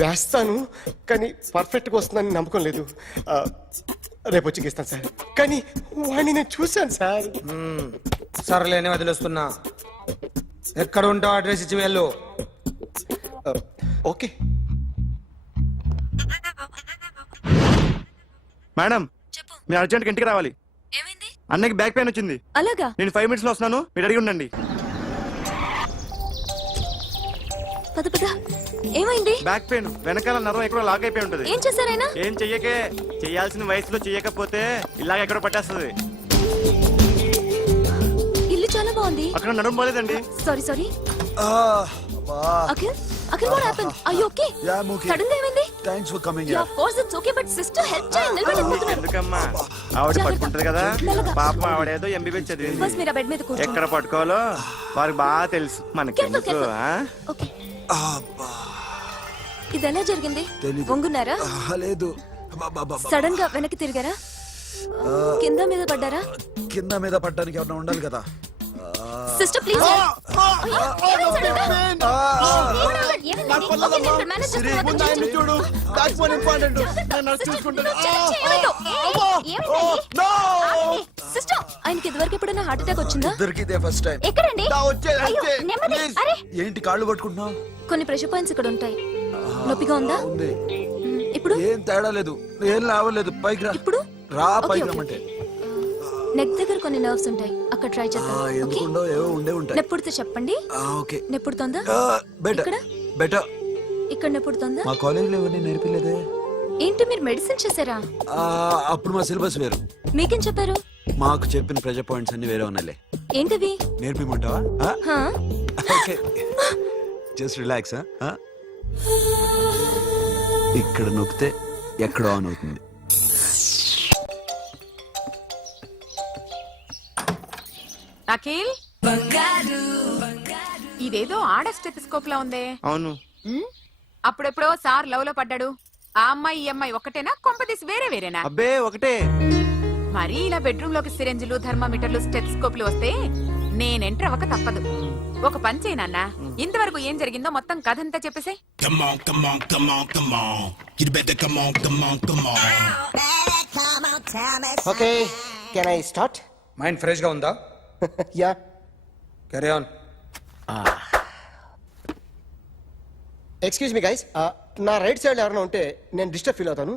వేస్తాను కానీ పర్ఫెక్ట్గా వస్తుందని నమ్మకం లేదు. రేపు వచ్చి గీస్తాను సార్. కానీ వాడిని నేను చూశాను సార్. సర్లేనే వదిలేస్తున్నా. ఎక్కడ ఉంటావు అడ్రస్ ఇచ్చి వెళ్ళు. ఓకే మేడం మీరు అర్జెంట్గా ఇంటికి రావాలి. అన్నకి బ్యాక్ పెయిన్ వచ్చింది. అలాగా? నేను 5 minutes లో వస్తున్నాను, మీరు అడిగి ఉండండి. పద పద. ఏమైంది? బ్యాక్ పెయిన్ వెనకాల నరం ఎక్కడో లాక్ అయిపోయి ఉంటది. ఏం చేశారైనా? ఏం చెయ్యకే, చెయ్యాల్సిన వయసులో చెయ్యకపోతే ఇలాగ ఎక్కడో పట్టేస్తుంది. ఇల్లు చాలా బాగుంది. అక్కడ నడుము పోలేదండి. Sorry sorry. Akhil Akhil what happened? Are you okay? Sudden గా ఏమైంది? Thanks for coming. Yeah of course it's okay but sister help చేయండి. నిలబడలేకపోతున్నారు. ఎందుకమ్మా ఆవిడ పట్టుకుంటది కదా. పాపం ఆవిడేదో ఎంబీబీఎస్ చదివింది. బస్ మీరు బెడ్ మీద కూర్చోండి. ఎక్కడ పట్టుకోవాలో వారికి బాగా తెలుసు. మనకెందుకు? ఓకే. ఇది ఎలా జరిగింది? వంగున్నారా? లేదు, సడన్ గా వెనక్కి తిరిగారా? కింద మీద పడ్డారా? కింద మీద పడ్డానికి ఏమన్నా ఉండాలి కదా. Sister please. చూడు బ్యాక్ పెయిన్ ఇంపార్టెంట్. నేను చూసుకుంటాను. సిస్టర్ ఆయనకి ఇదివరకు ఎప్పుడైనా హార్ట్ అటాక్ వచ్చిందా? దొరికితే ఫస్ట్ టైం. ఎక్కడండి? వచ్చేది అరే ఏంటి కాళ్ళు పట్టుకుంటున్నావు? కొన్ని ప్రెషర్ పాయింట్స్ ఇక్కడ ఉంటాయి. నొప్పిగా ఉందా? ఉంది. ఇప్పుడు ఏం తేడా లేదు, ఏం లావలేదు. పైకి రా. ఇప్పుడు రా, ఓకే, పైకి ఓకే. రమ్మంటే. నెక్ దగ్గర కొన్ని నర్వ్స్ ఉంటాయి, అక్కడ ట్రై చేద్దాం. ఓకే? ఎందుకుండో ఏవో ఉండే ఉంటాయి. నెప్పుడుతో చెప్పండి. ఓకే. నెప్పుడుతోందా? బెటర్ ఇక్కడ? బెటర్. ఇక్కడ నెప్పుడుతోందా? మా కాలేజీలో ఎవరిని నేర్పిలేదే. ఏంటి మీరు మెడిసిన్ చేశారా? అప్పుడు మా సిలబస్ వేరు. మీకేం చెప్పారు? మాకు చెప్పిన ప్రెజర్ పాయింట్స్ అన్ని వేరే ఉన్నాయిలే. ఏంటివి? నేర్పిమంటావా? హా? Okay, just relax. ఇక్కడ నొక్కితే ఎక్కడో ఆన్ అవుతుంది. అఖిల్ ఇదేదో ఆడ స్టెథోస్కోప్ లా ఉందే. అవును. అప్పుడెప్పుడో సార్ లవ్ లో పడ్డాడు. ఆ అమ్మాయి ఈ అమ్మాయి ఒకటేనా? కొంపదీసి వేరే వేరేనా? అబ్బే ఒకటే. మరి ఇలా బెడ్రూమ్ లోకి సిరెంజులు, థర్మామీటర్లు, స్టెథోస్కోప్లు వస్తే నేను ఎంటర్ అవ్వక తప్పదు. ఒక పని చేయి నాన్న, ఇంతవరకు ఏం జరిగిందో మొత్తం కథ అంతా చెప్పేసే. Okay can I start? Mind fresh గా ఉందా? Yeah. Carry on. Excuse me guys, నా రైట్ సైడ్ ఎవరైనా ఉంటే నేను డిస్టర్బ్ ఫీల్ అవుతాను.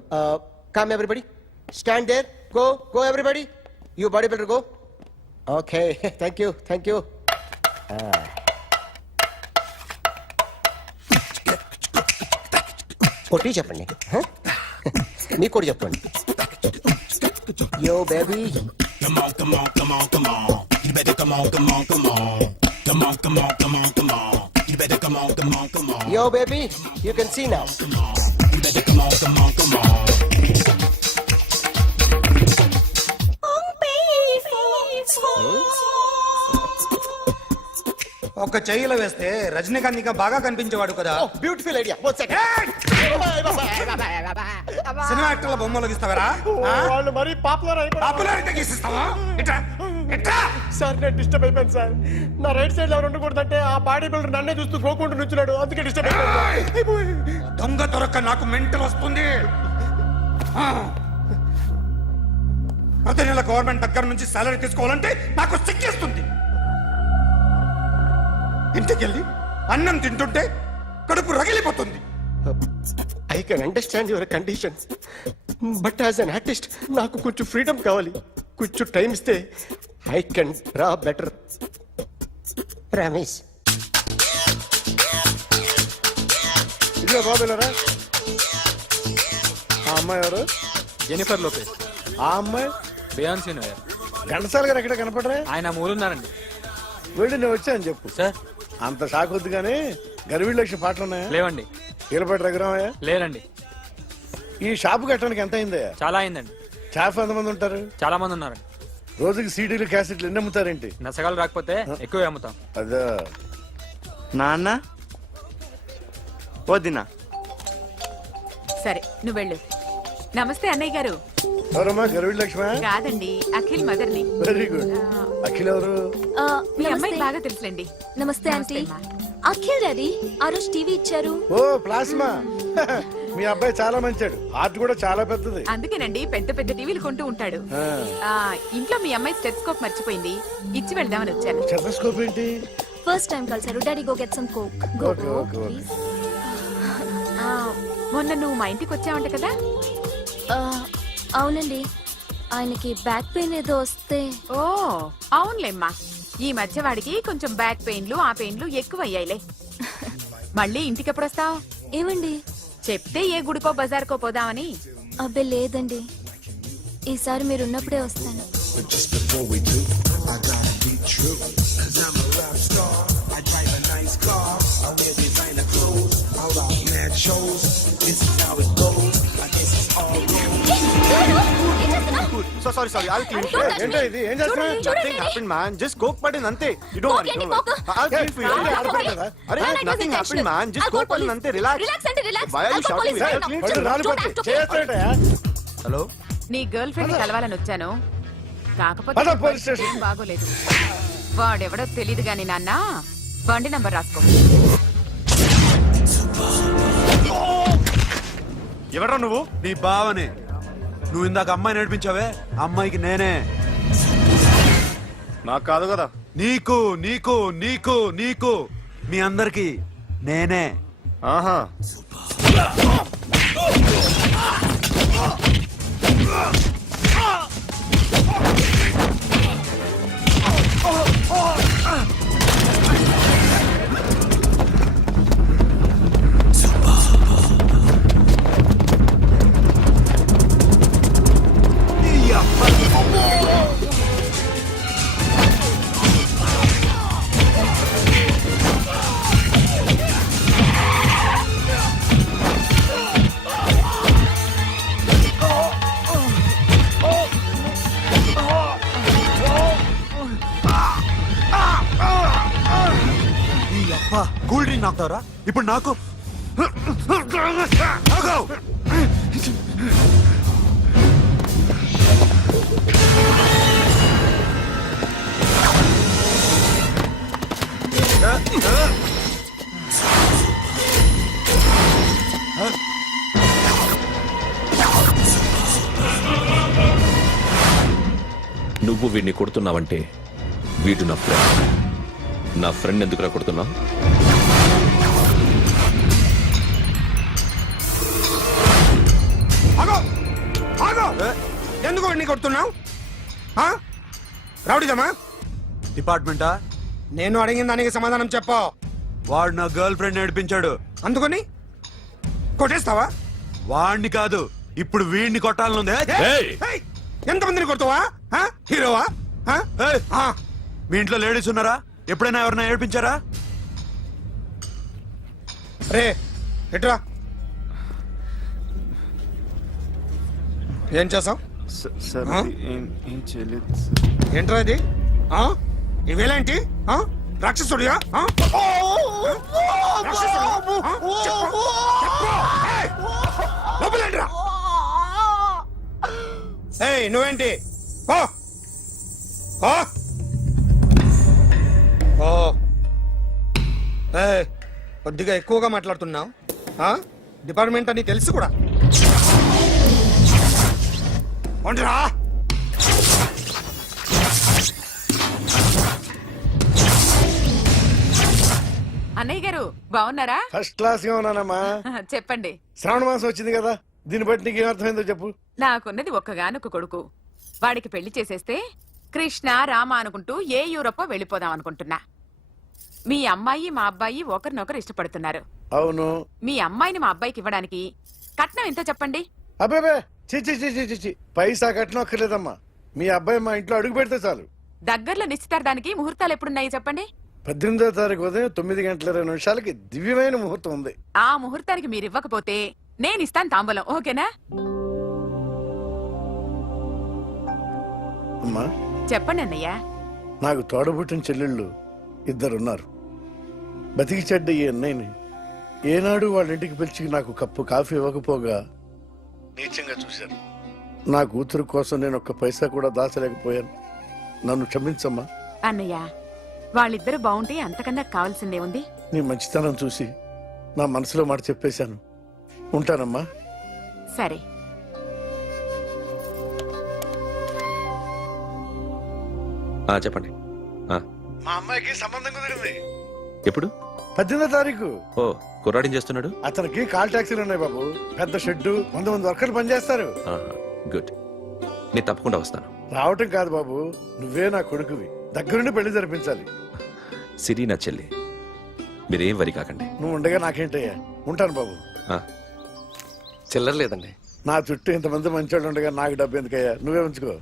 Come everybody, stand there, go go everybody, you body builder go. Okay, thank you thank you. కొట్టి చెప్పండి, మీకు కూడా చెప్పండి. Yo baby. Yo, baby, you can see now. ఒక చెయ్యిలో వేస్తే రజనీకాంత్ ఇంకా బాగా కనిపించేవాడు కదా. Oh, beautiful idea. One second. Cinema యాక్టర్ల బొమ్మలు గీస్తావరా? వాళ్ళు మరీ పాపులర్ అయిపోయి. పాపులారిటీ గీసిస్తావా? ఇట్రా, ఇట్రా. సార్ నేను డిస్టర్బ్ అయిపోయాను సార్. నా రైట్ సైడ్ ఎవరు ఉండకూడదంటే ఆ బాడీ బిల్డర్ నన్నే చూస్తూ గోకుంటూ నుంచున్నాడు, అందుకే డిస్టర్బ్ అయిపోయాను. దొంగ దొరక్క నాకు మెంటల్ వస్తుంది. ప్రతి నెల గవర్నమెంట్ దగ్గర నుంచి సాలరీ తీసుకోవాలంటే నాకు సిగ్గేస్తుంది. ఇంటికెళ్ళి అన్నం తింటుంటే కడుపు రగిలిపోతుంది. I can understand your conditions, but as an artist, నాకు కొంచెం ఫ్రీడమ్ కావాలి. కొంచెం టైం ఇస్తే I can draw better. Promise. ఇదిగో బాబులరా, ఆ అమ్మాయి ఎవరు? Jennifer Lopez. ఆ అమ్మాయి బియాన్సీ నోయర్. ఘంటసాల గారు ఎక్కడ కనపడరా? ఆయన మూలున్నారండి. వెళ్ళి నేను వచ్చాను చెప్పు. సార్ అంత షాక్ వద్దు కానీ గర్వీళ్ళ లక్ష పాటలు ఉన్నాయా? లేవండి. ఈలపాటి రఘురామయ్య లేరండి. ఈ షాపు కట్టడానికి ఎంత అయిందయ్యా? చాలా అయిందండి. స్టాఫ్ ఎంతమంది ఉంటారు? చాలా మంది ఉన్నారండి. రోజుకి సీడీలు క్యాసెట్లు ఎన్ని అమ్ముతారేంటి? నసగాలు రాకపోతే ఎక్కువ అమ్ముతాం. అదా నాన్న వద్దినా. సరే నువ్వు వెళ్ళు. నమస్తే అన్నయ్య గారు. ఎవరమ్మా? గర్విడి లక్ష్మ? కాదండి, అఖిల్ మదర్ని. Very good. అఖిల్ ఎవరు? మీ అమ్మాయి బాగా తెలుసులేండి. నమస్తే ఆంటీ. అఖిల్ డాడీ ఆ రోజు టీవీ ఇచ్చారు. ఓ ప్లాస్మా. మీ అబ్బాయి చాలా మంచాడు, హార్ట్ కూడా చాలా పెద్దది. అందుకేనండి పెద్ద పెద్ద టీవీలు కొంటూ ఉంటాడు. ఇంట్లో మీ అమ్మాయి స్టెథోస్కోప్ మర్చిపోయింది, ఇచ్చి వెళ్దామని వచ్చాను. స్టెథోస్కోప్ ఏంటి? ఫస్ట్ టైం కలిసారు. Daddy go get some coke. Go okay, go okay, okay. Please. మొన్న నువ్వు మా ఇంటికి వచ్చావంట కదా? అవునండి, ఆయనకి బ్యాక్ పెయిన్ ఏదో వస్తే. ఓ అవునులేమ్మా, ఈ మధ్య వాడికి కొంచెం బ్యాక్ పెయిన్లు ఆ పెయిన్లు ఎక్కువ అయ్యాయిలే. మళ్ళీ ఇంటికి ఎప్పుడు వస్తావు? ఏమండి చెప్తే ఏ గుడికో బజార్కో పోదామని. అబ్బే లేదండి, ఈసారి మీరున్నప్పుడే వస్తాను. Sorry I'll clean. ఏంటో ఇది? ఏం చేస్తున్నా? Nothing happened, man. Just coke పడింది అంతే. You don't worry. I'll clean for you. అరే nothing happened, man. Just coke పడింది అంతే. Relax. Why are you shouting? పళ్ళు రాలిపోతాయి. చేస్తాడటయా? హలో, నీ గర్ల్ ఫ్రెండ్ కలవాలని వచ్చాను, కాకపోతే పద, పోలీస్ స్టేషన్. ఏం బాగోలేదు. వాడెవడో తెలీదు గాని నాన్న, బండి నంబర్ రాసుకో. ఎవడ్రా నువ్వు? నీ బావనే. నువ్వు ఇందాక అమ్మాయి నడిపించావే, అమ్మాయికి నేనే. నాకు కాదు కదా. నీకు నీకు నీకు నీకు మీ అందరికి నేనే. ఆహా. కూల్ డ్రింక్ నాకుతావరా ఇప్పుడు? నాకు నువ్వు వీడిని కొడుతున్నావంటే వీడు నా ఫ్రెండ్. నా ఫ్రెండ్ ఎందుకురా కొడుతున్నావు? ఎందుకు వాడిని కొడుతున్నావు? రౌడీదమ్మా? డిపార్ట్మెంటా? నేను అడిగిన దానికి సమాధానం చెప్పు. వాడు నా గర్ల్ ఫ్రెండ్ నడిపించాడు, అందుకని కొట్టేస్తావా? వాడిని కాదు, ఇప్పుడు వీడిని కొట్టాలనుంది. ఏయ్, ఎంతమందిని కొడతావా? హీరోవా? మీ ఇంట్లో లేడీస్ ఉన్నారా? ఎప్పుడైనా ఎవరైనా ఏడిపించారా? రే ఎట్రా, ఏం చేసావు? సార్ ఏం చేయలేదు. ఏంట్రా ఇది? ఇవేలాంటి రాక్షసుడియా? లోపలేంట్రా? ఏయ్ నువ్వేంటి? కొద్దిగా ఎక్కువగా మాట్లాడుతున్నావు. డిపార్ట్మెంట్ అని తెలుసు కూడా. ఉండరా? అన్నయ్య గారు బాగున్నారా? ఫస్ట్ క్లాస్ గా ఉన్నానమ్మా. చెప్పండి. శ్రావణ మాసం వచ్చింది కదా, దీన్ని బట్టి నీకు ఏమర్థమైందో చెప్పు. నాకున్నది ఒక్కగానొక్క కొడుకు, వాడికి పెళ్లి చేసేస్తే కృష్ణ రామ అనుకుంటూ ఏ యూరోపో వెళ్ళిపోదాం అనుకుంటున్నా. మీ అమ్మాయి మా అబ్బాయి ఒకరినొకరు ఇష్టపడుతున్నారు. అవును. మీ అమ్మాయిని మా అబ్బాయికి ఇవ్వడానికి కట్నం ఎంతో చెప్పండి. అబ్బాబే చిచి పైసా కట్నం అక్కర్లేదమ్మా. మీ అబ్బాయి మా ఇంట్లో అడుగు పెడితే చాలు. దగ్గరలో నిశ్చితార్థానికి ముహూర్తాలు ఎప్పుడున్నాయి చెప్పండి. 18వ తారీఖు ఉదయం 9:20 దివ్యమైన ముహూర్తం ఉంది. ఆ ముహూర్తానికి మీరు ఇవ్వకపోతే నేను ఇస్తాను తాంబూలం, ఓకేనా? అమ్మా చెప్పండి అన్నయ్య. నాకు తోడబుట్టిన చెల్లెళ్ళు ఇద్దరున్నారు. బతికి చెడ్డ ఈ అన్నయ్యని ఏనాడు వాళ్ళ ఇంటికి పిలిచి నాకు కప్పు కాఫీ ఇవ్వకపోగా నీచంగా చూశాను. నా కూతురు కోసం నేను ఒక్క పైసా కూడా దాచలేకపోయాను. నన్ను క్షమించమ్మా. అన్నయ్య, వాళ్ళిద్దరు బాగుంటే అంతకన్నా కావాల్సిందే ఉంది. నీ మంచితనం చూసి నా మనసులో మాట చెప్పేశాను. ఉంటానమ్మా. సరే. చెప్పండి. మా అమ్మాయికి సంబంధం కుదిరింది. ఎప్పుడు? 18వ తారీఖు. ఓ, కుర్రాడేం చేస్తున్నాడు? అతనికి కాల్ టాక్సీలు ఉన్నాయి బాబు. పెద్ద షెడ్డు, 100 మంది వర్కర్లు పనిచేస్తారు. గుడ్. నేను తప్పకుండా వస్తాను. రావటం కాదు బాబు, నువ్వే నా కొడుకువి. దగ్గరుండి పెళ్లి జరిపించాలి. సిరి నా చెల్లి, మీరేం వరి కాకండి. నువ్వు ఉండగా నాకేంటయ్యా. ఉంటాను బాబు. చిల్లర లేదండి. నా చుట్టూ ఇంతమంది మంచోళ్ళు ఉండగా నాకు డబ్బు ఎందుకయ్యా, నువ్వే ఉంచుకో.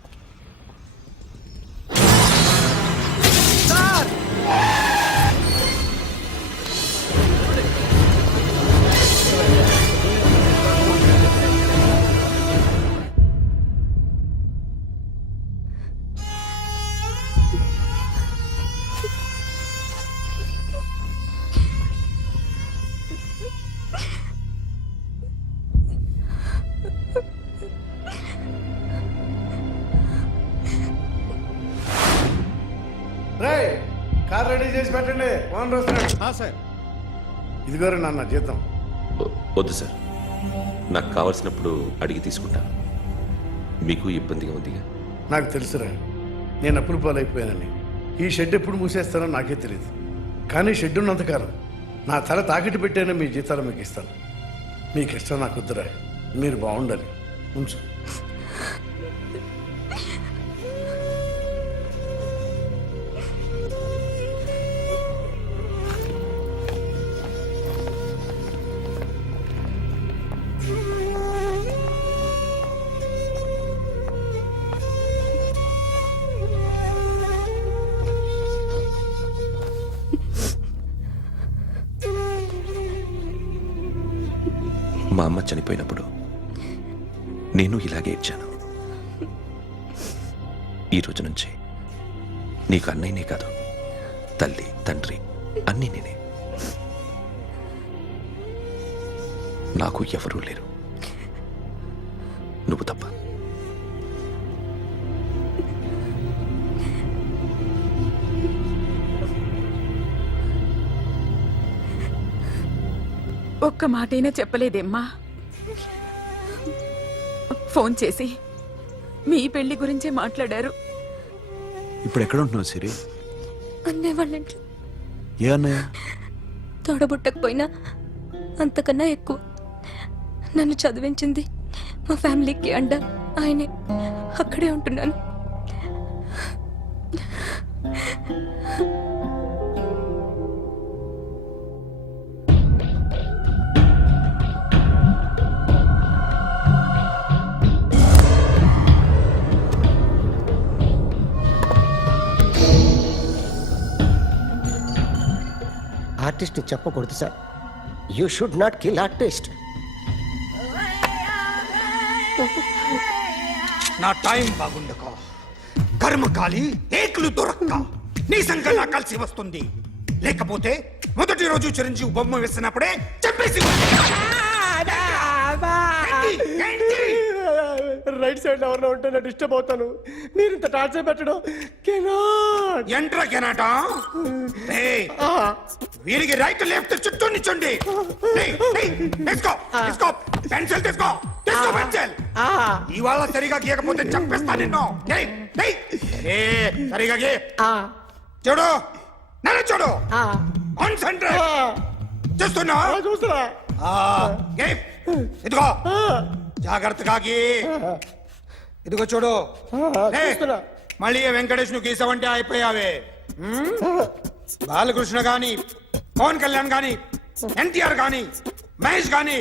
రేయ్, కార్ రెడీ చేసి పెట్టండి. ఓనర్ వస్తున్నాడు. సార్, ఇదిగోరు నాన్న జీతం. వద్దు సార్, నాకు కావలసినప్పుడు అడిగి తీసుకుంటాను. మీకు ఇబ్బందిగా ఉందిగా? నాకు తెలుసురా, నేను అప్పులు పాలైపోయానని. ఈ షెడ్ ఎప్పుడు మూసేస్తానో నాకే తెలియదు. కానీ షెడ్ ఉన్నంతకాలం నా తల తాకిట్టు పెట్టానో మీ జీతాలు మీకు ఇస్తాను. మీకు ఇష్టం నాకు వద్దురా. మీరు బాగుండాలి. ఉంచు. మా అమ్మ చనిపోయినప్పుడు నేను ఇలాగే ఇచ్చాను. ఈ రోజు నుంచి నీకు అన్నయ్యనే కాదు, తల్లి తండ్రి అన్నీ నేనే. నాకు ఎవరూ లేరు, నువ్వు తప్ప. ఒక్క మాటైనా చెప్పలేదేమ్మా? ఫోన్ చేసి మీ పెళ్లి గురించే మాట్లాడారు. ఇప్పుడు ఎక్కడ ఉంటున్నావు సిరి? అన్నయ్య వాళ్ళ ఇంట్లో. ఏ అన్నయ్య? తోడబుట్టకపోయినా అంతకన్నా ఎక్కువ నన్ను చదివించింది మా ఫ్యామిలీకి అండ ఆయనే. అక్కడే ఉంటున్నాను. ఆర్టిస్ట్ చెప్పకూడదు sir. You should not kill artist. నా టైం బాగుండకో, కర్మకాలి ఏకులు దొరక్క నీ సంఘం నాకు కలిసి వస్తుంది. లేకపోతే మొదటి రోజు చిరంజీవి బొమ్మ వేసినప్పుడే చెప్పేసి రైట్ సైడ్ ఎవరిలో ఉంటే నేను డిస్టర్బ్ అవుతాను. మీరు ఇంత టార్చర్ పెట్టడం ఎంట్రా కెనాటా. వీరికి రైట్ లెఫ్ట్ చుట్టూ నిచ్చండి. పెన్సిల్ తీసుకో, తీసుకో పెన్సిల్. ఇవాళ సరిగా గీయకపోతే చంపేస్తా నిన్ను. సరిగా గీ. చూడు, నన్ను చూడు. కాన్సంట్రేట్ చేస్తున్నా. చూస్తున్నా. ఇదిగో జాగ్రత్తగా గీ. ఇదిగో చూడు. మళ్ళీ వెంకటేష్ ను గీసావంటే అయిపోయావే. బాలకృష్ణ గాని, పవన్ కళ్యాణ్ గాని, ఎన్టీఆర్ గాని, మహేష్ గాని,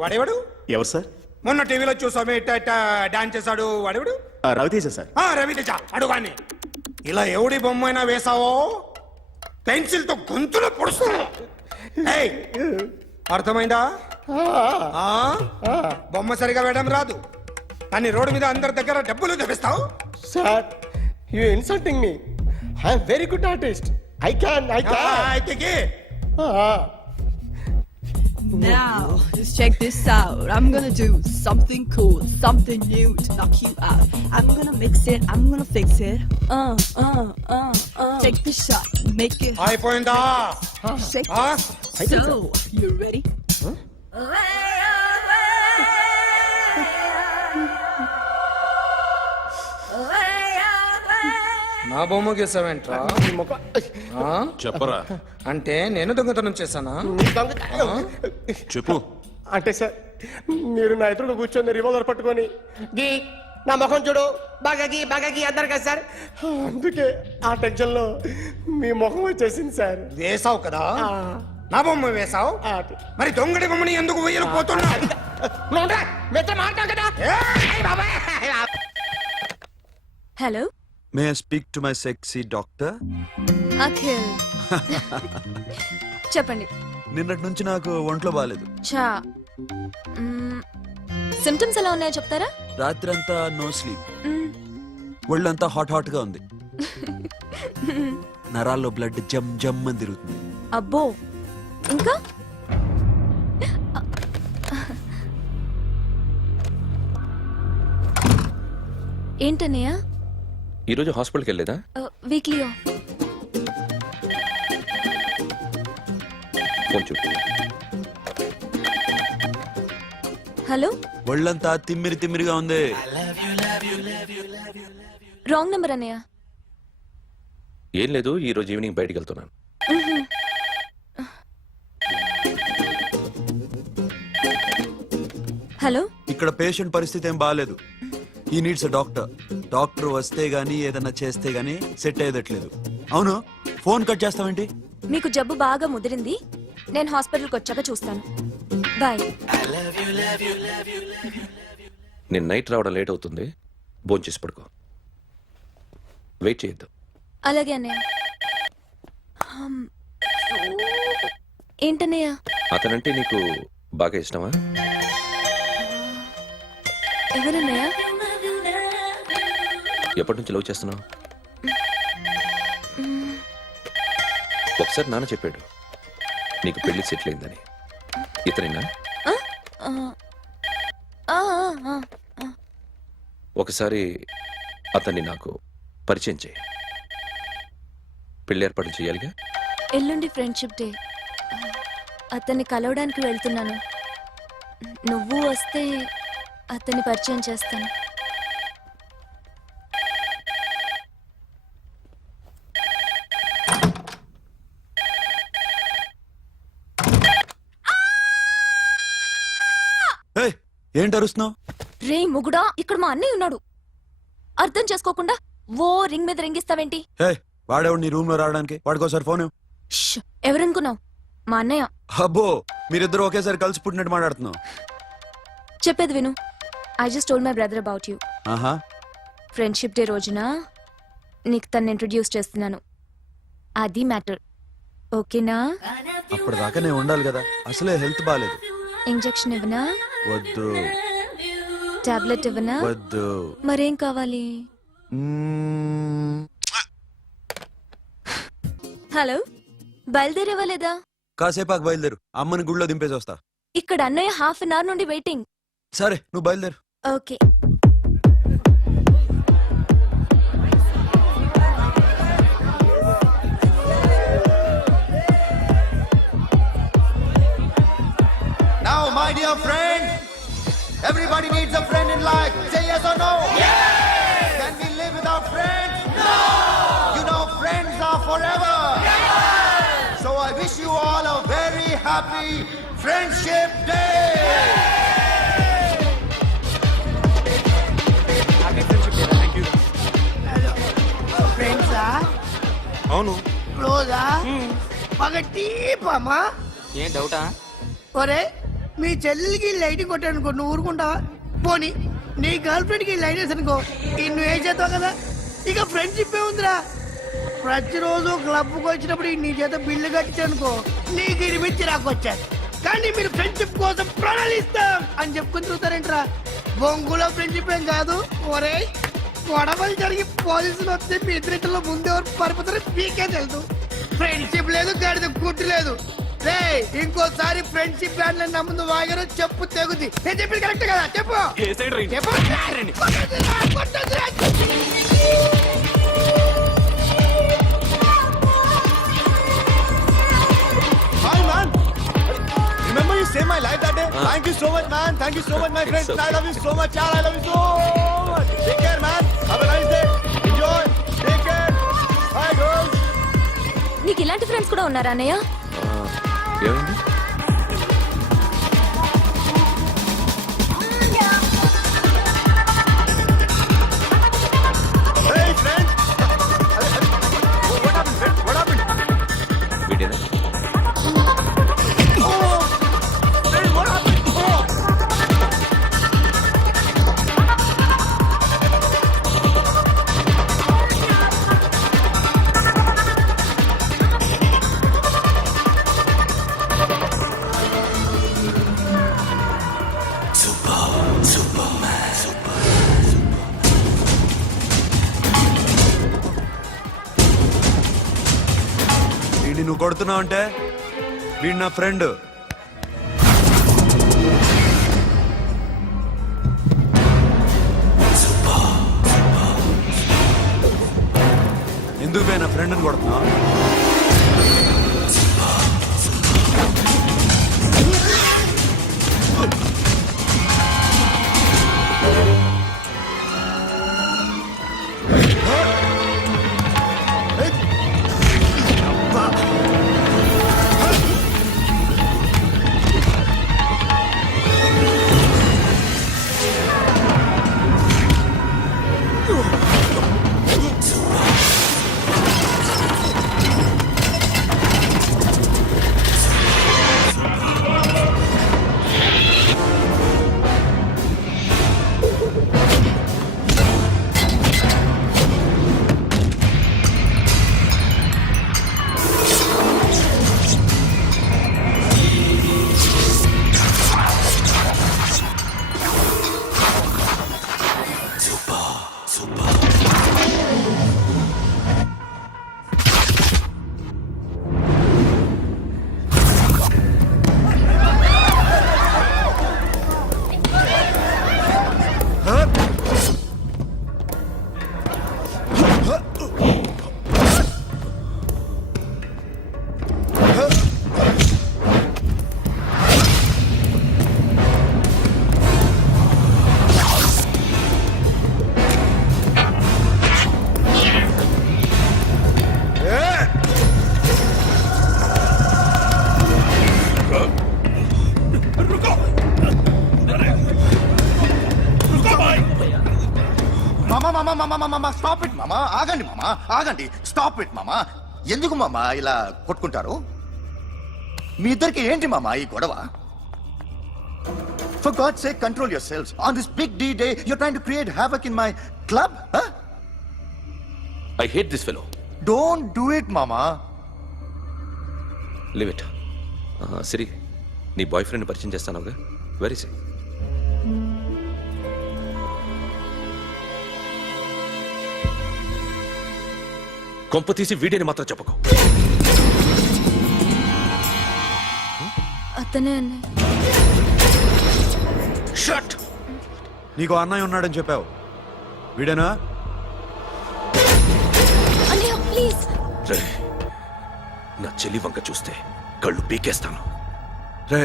వాడేవాడు ఎవరు సార్? మొన్న టీవీలో చూసామే డాన్స్ చేశాడు వాడేవాడు? రవితేజ సార్. రవితేజ అడుగాని. ఇలా ఎవడి బొమ్మైనా వేసావో పెన్సిల్ తో గొంతులో పొడుస్తావు. అర్థమైందా? బొమ్మ సరిగా వేయడం రాదు కానీ రోడ్డు మీద అందరి దగ్గర డబ్బులు తెప్పిస్తావు. Sir you insulting me I'm very good artist I can Now, just check this out. I'm gonna do something cool, something new to knock you out. I'm gonna mix it, I'm gonna fix it. Take the shot, make it hot. అయిపోయిందా Shake ఆ? it. So, you ready? నా బొమ్మ గీసావేంట్రా చెప్పరా అంటే నేను దొంగతనం చేశానా చెప్పు అంటే సార్ మీరు నా ఎదురుగా కూర్చొని రివాల్వర్ పట్టుకొని గీ నా ముఖం చూడు బాగా గీ అన్నారు కదా సార్ అందుకే ఆ టెన్షన్ లో మీ ముఖం వచ్చేసింది సార్ వేసావు కదా నా బొమ్మ వేసావు మరి దొంగడి బొమ్మని ఎందుకు వేయలు పోతున్నా Hello? May I speak to my sexy doctor Akhil. చెప్పండి. నిన్నటి నుంచి నాకు ఒంట్లో బాగాలేదు చా. సిమ్టమ్స్ ఎలా ఉన్నాయో చెప్తారా? రాత్రంతా నో స్లీప్ ఒళ్ళంతా హాట్ గా ఉంది నరాల్లో బ్లడ్ జమ్ జమ్ అని తిరుగుతుంది అబ్బో. ఇంకా? ఏంటన్నయ్య? ఈరోజు హాస్పిటల్కి వెళ్ళేదా? Weekly off. ఫోన్ చూడు. హలో? ఒళ్ళంతా తిమ్మిరిగా ఉంది రాంగ్ నెంబర్ అన్నయ్య. ఏం లేదు, ఈరోజు ఈవినింగ్ బయటికి వెళ్తున్నాను. హలో? ఇక్కడ పేషెంట్ పరిస్థితి ఏం బాగాలేదు. ఈ నీడ్స్ డాక్టర్ వస్తే గానీ ఏదన్నా చేస్తే గానీ సెట్ అయ్యేదట్లేదు. అవును, ఫోన్ కట్ చేస్తావేంటి? మీకు జబ్బు బాగా ముదిరింది, నేను హాస్పిటల్కి వచ్చాక చూస్తాను. బాయ్. నేను నైట్ రావడం లేట్ అవుతుంది, భోంచేసి పడుకో. వెయిట్ చేయొద్దు. అలాగే అన్నయ్య. ఏంటన్నయ్య? అతనంటే నీకు బాగా ఇష్టమా? ఎవరన్నయ్య? ఎప్పటి నుంచి లవ్ చేస్తున్నావు? ఒకసారి నాన్న చెప్పాడు నీకు పెళ్లి సెటిల్ అయిందని. ఇతనేనా? ఒకసారి అతన్ని నాకు పరిచయం చేయి. పెళ్లి ఏర్పాటు చేయాలిగా. ఎల్లుండి ఫ్రెండ్షిప్ డే, అతన్ని కలవడానికి వెళ్తున్నాను. నువ్వు వస్తే అతన్ని పరిచయం చేస్తాను. ఏంటి అరుస్తున్నావు? రే ముగుడా, ఇక్కడ మా అన్నయ్య ఉన్నాడు. అర్థం చేసుకోకుండా ఓ రింగ్ మీద రింగిస్తావేంటి? వాడేవాడు నీ రూమ్ లో రావడానికి? వాడికోసారి ఫోన్ ఇవ్వు. ఎవరనుకున్నావు? మా అన్నయ్య. అబ్బో, మీరిద్దరు ఒకేసారి కలిసి పుట్టినట్టు మాట్లాడుతున్నావు. చెప్పేది విను. I just told my brother about you. ఆహా, ఫ్రెండ్షిప్ డే రోజున నీకు తను ఇంట్రొడ్యూస్ చేస్తున్నాను. అది మ్యాటర్. ఓకేనా? అప్పటిదాకా నేను ఉండాలి కదా, అసలే హెల్త్ బాగాలేదు. ఇంజెక్షన్ ఇవ్వనా? వద్దు. టాబ్లెట్ ఇవ్వనా? వద్దు. మరేం కావాలి? హలో, బయలుదేరేవలేదా? కాసేపాకు బయలుదేరు, అమ్మని గుళ్ళో దింపేసి వస్తా. ఇక్కడ అన్నయ్య హాఫ్ అన్ అవర్ నుండి వెయిటింగ్. సరే, నువ్వు బయలుదేరు. Okay. Now, my dear friends, everybody needs a friend in life. Say yes or no? Yes! Can we live without friends? No! You know, friends are forever. Yes! So I wish you all a very happy Friendship Day! ఫ్రెండ్సా? అవును. రోజా? పగటి పామా? ఏం డౌటా? ఒరే, మీ చెల్లెలికి lighting కొట్టానుకో, నువ్వు ఊరుకుంటావా? పోనీ నీ గర్ల్ ఫ్రెండ్ కి లైట్ వేసి అనుకో, నువ్వు ఏం చేస్తావు కదా? ఇక ఫ్రెండ్షిప్ ఏ ఉందిరా. ప్రతిరోజు క్లబ్కి వచ్చినప్పుడు నీ చేత బిల్లు కట్టించనుకో, నీకు ఇరిమిచ్చి రాకొచ్చాను. కానీ మీరు ఫ్రెండ్షిప్ కోసం ప్రాణాలు ఇస్తాం అని చెప్పుకుని చూస్తారేంట్రా? బొంగులో ఫ్రెండ్షిప్ ఏం కాదు. ఒరే, గొడవలు జరిగి పోలీసులు వస్తే మీ ఇద్దరిలో ముందెవరు పరుపుతారు మీకే తెలుసు. ఫ్రెండ్షిప్ లేదు, గడిద గుడ్డు లేదు. రే ఇంకోసారి ఫ్రెండ్షిప్ బ్యాండ్ నా ముందు వాగారు చెప్పు తెగుద్ది. నేను చెప్పింది కరెక్ట్ కదా? చెప్పు చెప్పు. కొట్టొద్దురా. Hi, man. Remember you saved my life that day? Thank you so much, man. Thank you so much, my friend. I love you so much, yaar. I love you so much. Take care, man. Have a nice day. Enjoy. Take care. Bye, girls. నీకు ఇలాంటి friends కూడా ఉన్నారా అన్నయ్య? ఏమైంది? Hey, friend. What happened, friend? What happened? వీడేనా? Oh, friend, what happened? Oh. వీడిని నువ్వు కొడుతున్నావు అంటే వీడు నా ఫ్రెండ్. ఎందుకు పోయి నా ఫ్రెండ్ని కొడుతున్నావు? స్టాప్ ఇట్ మామా. ఆగండి మామా, ఆగండి. స్టాప్ ఇట్ మామా. ఎందుకు మామా ఇలా కొట్టుకుంటారు? మీ ఇద్దరికి ఏంటి మామా ఈ గొడవ? For God's sake, control yourselves. On this big D-Day, you're trying to create havoc in my club? Huh? I hate this fellow. Don't do it, mama. Leave it. సిరి, నీ బాయ్ ఫ్రెండ్ పరిచయం చేస్తానుగా. వెరీ సే. కొంప తీసి వీడిని మాత్రం చెప్పకు. అతనే అన్నయ్య. Shut. నీకు అన్నయ్య ఉన్నాడని చెప్పావు, వీడేనా? అన్నయ్య ప్లీజ్. రే, నా చెల్లి వంక చూస్తే కళ్ళు పీకేస్తాను. రే,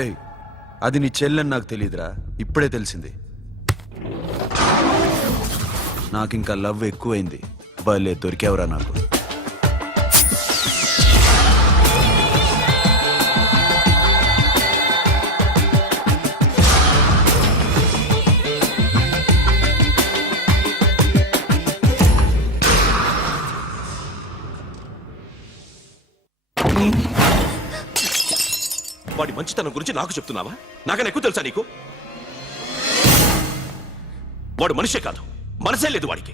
అది నీ చెల్లెని నాకు తెలియదురా, ఇప్పుడే తెలిసింది. నాకింకా లవ్ ఎక్కువైంది. భలే దొరికావురా నాకు. వాడి మంచితనం గురించి నాకు చెప్తున్నావా? నాకన్నా ఎక్కువ తెలుసా నీకు? వాడు మనిషే కాదు, మనసే లేదు వాడికి.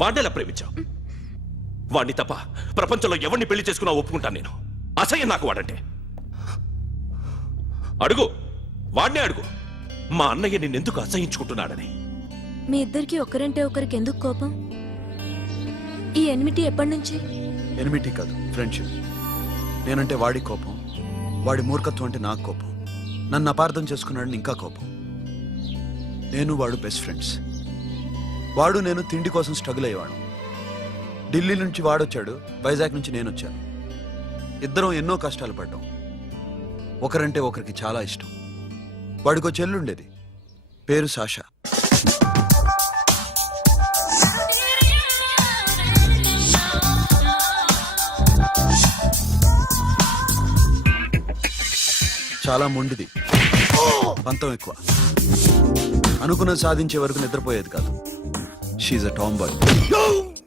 వాడినెలా ప్రేమించావు? వాడిని తప్ప ప్రపంచంలో ఎవరిని పెళ్లి చేసుకున్నా ఒప్పుకుంటాను నేను. అసహ్యం నాకు వాడంటే. అడుగు, వాడినే అడుగు, మా అన్నయ్య నిన్నెందుకు అసహించుకుంటున్నాడని. మీ ఇద్దరికి ఒకరంటే ఒకరికి ఎందుకు కోపం? ఈ ఎనిమిటి ఎప్పటి నుంచి? ఎనిమిటీ కాదు, ఫ్రెండ్షిప్. నేనంటే వాడి కోపం, వాడి మూర్ఖత్వం అంటే నాకు కోపం. నన్ను అపార్థం చేసుకున్నాడని ఇంకా కోపం. నేను వాడు బెస్ట్ ఫ్రెండ్స్. వాడు నేను తిండి కోసం స్ట్రగుల్ అయ్యేవాడు. ఢిల్లీ నుంచి వాడొచ్చాడు, వైజాగ్ నుంచి నేను వచ్చాను. ఇద్దరం ఎన్నో కష్టాలు పడ్డాం. ఒకరంటే ఒకరికి చాలా ఇష్టం. వాడికో చెల్లుండేది, పేరు సాషా. చాలా మొండిది, పంతం ఎక్కువ. అనుకున్నది సాధించే వరకు నిద్రపోయేది కాదు. She's a tomboy.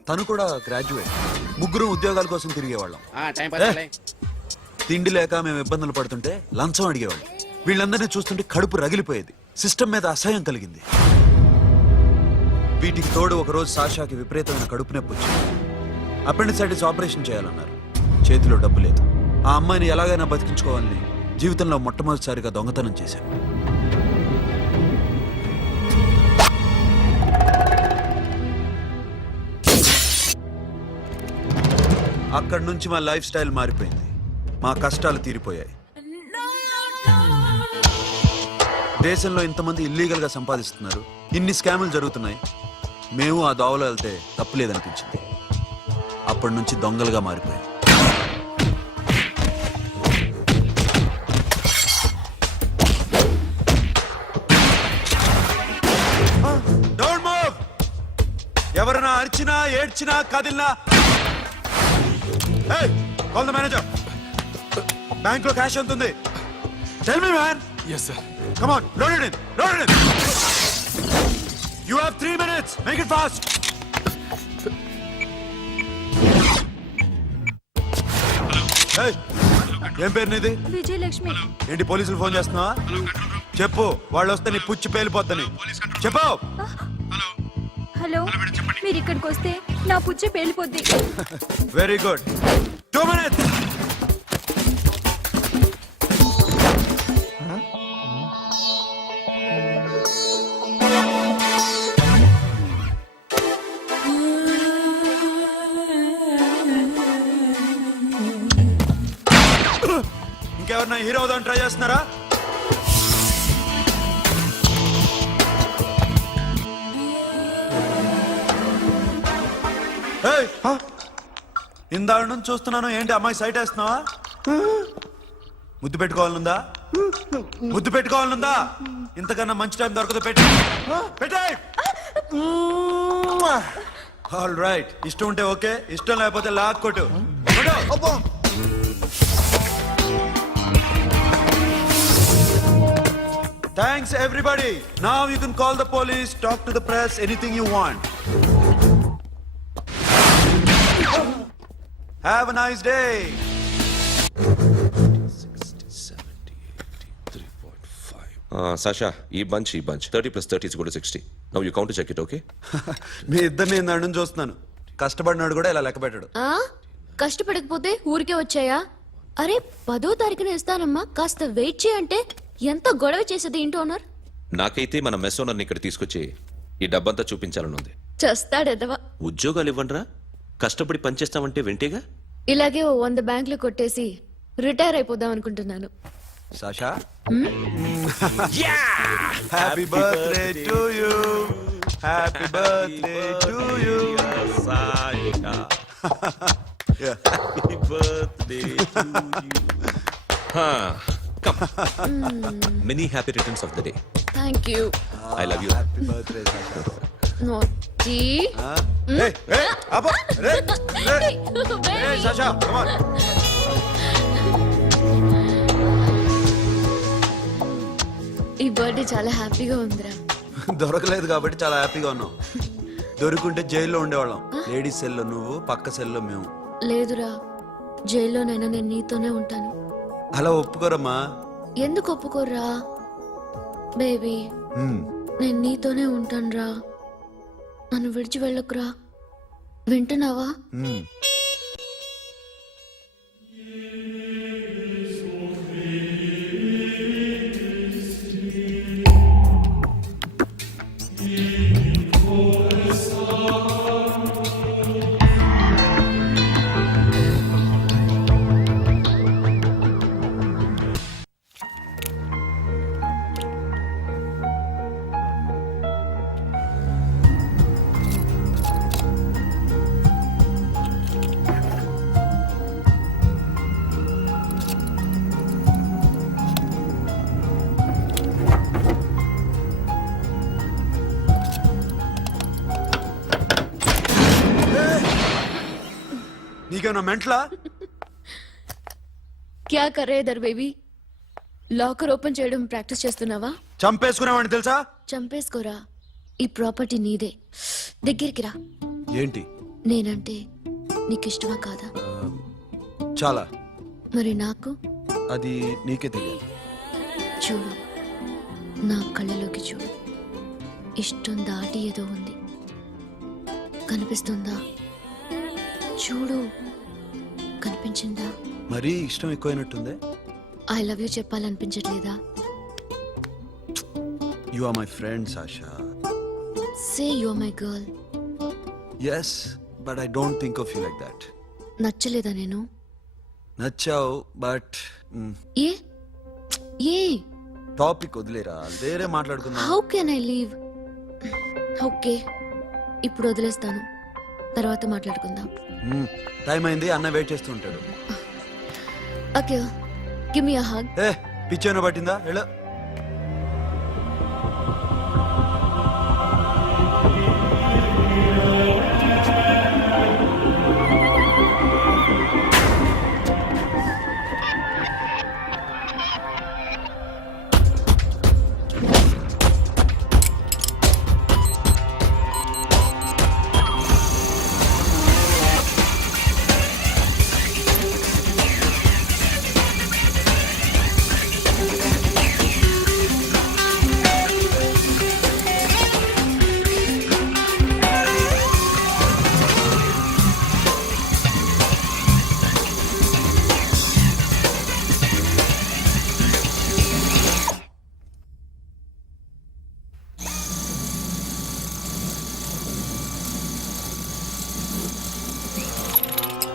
తను కూడా గ్రాడ్యుయేట్. ముగ్గురు ఉద్యోగాల కోసం తిరిగేవాళ్ళం. తిండి లేక మేము ఇబ్బందులు పడుతుంటే లంచం అడిగేవాళ్ళం. వీళ్ళందరినీ చూస్తుంటే కడుపు రగిలిపోయేది. సిస్టమ్ మీద అసహ్యం కలిగింది. వీటికి తోడు ఒకరోజు సాషాకి విపరీతమైన కడుపు నొప్పి వచ్చింది. అపెండిసైటిస్ ఆపరేషన్ చేయాలన్నారు. చేతిలో డబ్బు లేదు. ఆ అమ్మాయిని ఎలాగైనా బతికించుకోవాలని జీవితంలో మొట్టమొదటిసారిగా దొంగతనం చేశాను. అక్కడి నుంచి మా లైఫ్ స్టైల్ మారిపోయింది. మా కష్టాలు తీరిపోయాయి. దేశంలో ఇంతమంది ఇల్లీగల్ గా సంపాదిస్తున్నారు, ఇన్ని స్కాములు జరుగుతున్నాయి. మేము ఆ దోవలో వెళ్తే తప్పులేదనిపించింది. అప్పటి నుంచి దొంగలుగా మారిపోయాం. Don't move. ఎవరైనా అరిచినా ఏడ్చినా కదిలినా కాల్ ద మేనేజర్. బ్యాంక్ లో క్యాష్ ఎంత ఉంది? Tell me man. Yes sir. Come on, load it in. Load it in. You have 3 minutes. Make it fast. Hey, ఏం పేరు నీది? విజయలక్ష్మి. ఏంటి పోలీసులు ఫోన్ చేస్తున్నావా? చెప్పు, వాళ్ళు వస్తే నీ పుచ్చి పేలిపోద్దని చెప్పు. హలో, మీరు ఇక్కడికి వస్తే నా పుచ్చ పేలిపోద్ది. Very good. 2 minutes. ఇంకెవరన్నా హీరో అవుదాం ట్రై చేస్తున్నారా? ఇందాక నుంచి చూస్తున్నాను. ఏంటి అమ్మాయి సైట్ వేస్తున్నావా? ముద్దు పెట్టుకోవాలనుందా? ముద్దు పెట్టుకోవాలనుందా? ఇంతకన్నా మంచి టైం దొరకదు. పెట్టే. All right. ఇష్టం ఉంటే ఓకే, ఇష్టం లేకపోతే లాక్ కొట్టు. Thanks everybody. Now you can call the police, talk to the press, anything you want. Have a nice day. 60, 70, 80, 3.5. Sasha, ఈ bunch 30 plus 30 is equal to 60. Now you count to check it, okay? మీ ఇద్దరిని నేను నుంచి చూస్తున్నాను. కష్టపడినాడు కూడా ఇలా లెక్క పెట్టాడు. కష్టపడకపోతే ఊరికే వచ్చాయా? అరే 10వ తారీఖున ఇస్తానమ్మా, కాస్త వెయిట్ చేయంటే ఎంత గొడవ చేసేది ఇంటి ఓనర్. నాకైతే మన మెస్ ఓనర్ని ఇక్కడ తీసుకొచ్చి ఈ డబ్బంతా చూపించాలని ఉంది. చస్తాడెదవా. ఉద్యోగాలు ఇవ్వండిరా, కష్టపడి పనిచేస్తామంటే వింటేగా. ఇలాగే 100 బ్యాంకులు కొట్టేసి రిటైర్ అయిపోదాం అనుకుంటున్నాను. Sasha, happy birthday to you. Happy birthday to you Sasha. Happy birthday to you. Come. Many happy returns of the day. Thank you. I love you. Happy birthday Sasha. నోటి. Hey, అబ్బా. Hey, Sasha, come on. ఈ birthday చాలా హ్యాపీగా ఉందిరా. దొరకలేదు కాబట్టి చాలా హ్యాపీగా ఉన్నాం. దొరుకుంటే జైల్లో ఉండేవాళ్ళం. లేడీస్ సెల్లో నువ్వు, పక్క సెల్లో మేము. లేదురా, జైల్లోనైనా నేను నీతోనే ఉంటాను. అలా ఒప్పుకోరమ్మా. ఎందుకు ఒప్పుకోర్రా బేబీ? నేను నీతోనే ఉంటానురా. నన్ను విడిచి వెళ్ళకురా. వింటున్నావా? నీకేమన్నా మెంట్లా? క్యా కరే దర్ బేబీ లాకర్ ఓపెన్ చేయడం ప్రాక్టీస్ చేస్తున్నావా? చంపేసుకునేవాడిని తెలుసా? చంపేసుకోరా, ఈ ప్రాపర్టీ నీదే. దగ్గరికి రా. ఏంటి? నేనంటే నీకు ఇష్టమా కాదా? చాలా. మరి నాకు? అది నీకే తెలియదు. చూడు, నా కళ్ళలోకి చూడు. ఇష్టం దాటి ఏదో ఉంది, కనిపిస్తుందా? చూడు, కనిపించిందా? మరీ ఇష్టం ఎక్కువైనట్టుందే. ఐ లవ్ యూ చెప్పాలనిపించట్లేదా? You are my friend Sasha. Say you are my girl. Yes, but I don't think of you like that. నచ్చలేదా నేను? నచ్చావు, బట్ ఏ ఏ టాపిక్ వదిలేరా, వేరే మాట్లాడుకుందాం. How can I leave? Okay, ఇప్పుడు వదిలేస్తాను, తర్వాత మాట్లాడుకుందాం. టైం అయింది, అన్న వెయిట్ చేస్తూ ఉంటాడు. Okay, give me a hug. ఏ పిచ్చేనో పట్టిందా? వెళ్ళు.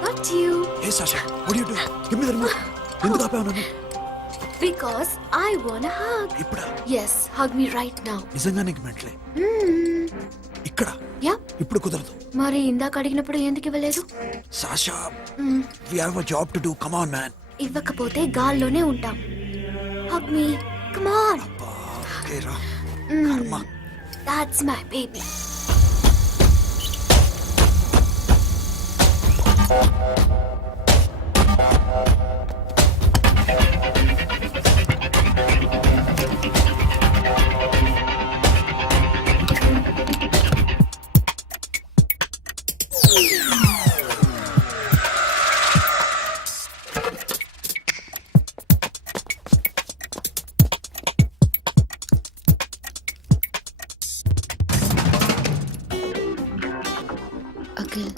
Not you. ఏ Sasha, what are you doing? Give me the remote. ఎందుకు ఆపావు నన్ను? Because I want a hug. ఇప్పుడా? Yes, hug me right now. నిజంగా నీకు మెంట్లే? ఇక్కడ Yeah. ఇప్పుడు కుదరదు. మరి ఇందాక అడిగినప్పుడు ఎందుకు ఇవ్వలేదు? Sasha, we have a job to do. Come on, man. ఇవ్వకపోతే గాల్లోనే ఉంటాం. Hug me. Come on. Okay, రా. కర్మ. That's my baby. అఖిల్,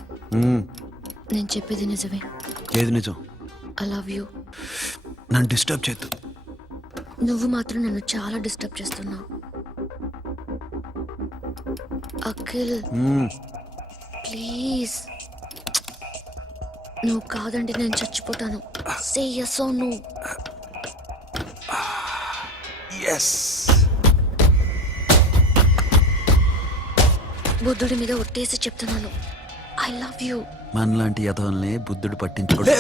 నేను చెప్పేది నిజమే. ఏది నిజం? I love you. నన్ను డిస్టర్బ్ చేయొద్దు. నువ్వు మాత్రం నన్ను చాలా డిస్టర్బ్ చేస్తున్నావు. అఖిల్, ప్లీజ్. నువ్వు కాదంటే నేను చచ్చిపోతాను. సే yes or no. ఎస్. బుద్ధుడి మీద ఒట్టేసి చెప్తున్నాను. I love you. మనలాంటి యథవల్ని బుద్ధుడు పట్టించుకోడు.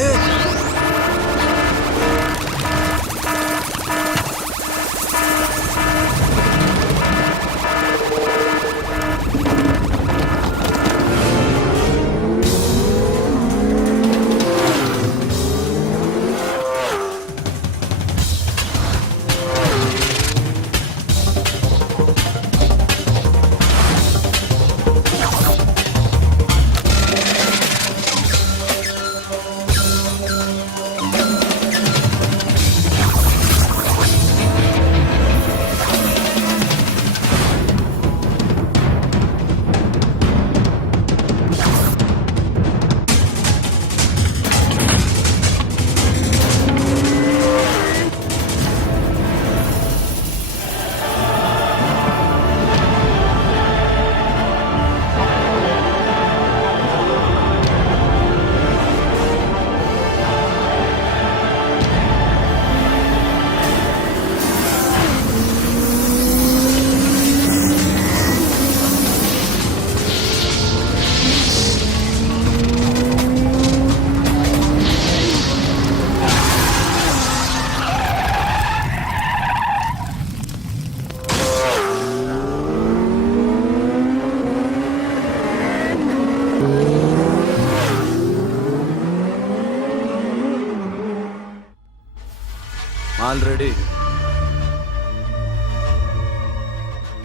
Already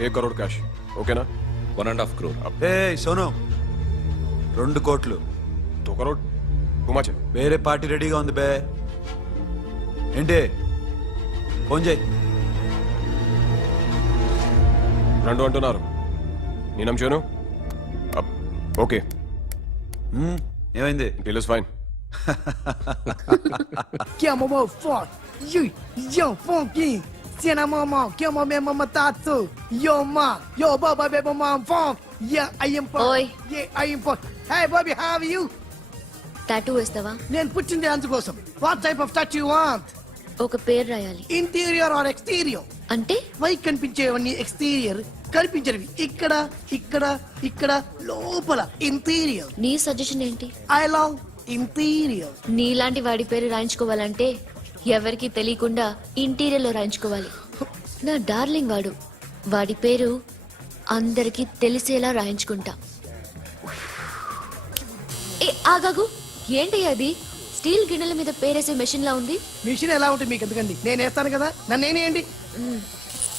1 crore cash. ఓకేనా? 1.5 crore. ఏ సోను 2 కోట్లు 2 crore. Too much. వేరే పార్టీ రెడీగా ఉంది బే. ఏంటి ఫోన్ చేయి. 2 అంటున్నారు. నేను నమ్ముచాను. ఓకే. ఏమైంది? Deal is fine. Que é mamão forte. Yo, funky. Cena mamão, que é mamãe mamatato. Yo, ma. Yo, baba, baby, mamão funk. Yeah, I am funk. Oi. Yeah, I am funk. Hey, Bobby, how are you? Tattoo వేస్తావా? నేను పుట్టింది అందుకోసం. What type of tattoo you want? ఒక పేరు రాయాలి. Interior or exterior? అంటే పై కనిపించేవన్నీ exterior, కనిపించేవి ఇక్కడ ఇక్కడ ఇక్కడ లోపల ఇంటీరియర్. నీ సజెషన్ ఏంటి? I love interior. నీలాంటి వాడి పేరు రాయించుకోవాలంటే ఎవరికి తెలియకుండా ఇంటీరియర్ లో రాయించుకోవాలి. నా డార్లింగ్ వాడు. వాడి పేరు అందరికి తెలిసేలా రాయించుకుంటా. ఏ ఆగాగు, ఏంటి అది? స్టీల్ గిన్నెల మీద పేరేసే మెషిన్ లా ఉంది. మిషన్ ఎలా ఉంటుంది మీకు ఎందుకండి? నేను వేస్తాను కదా, నన్ను నేనేయండి.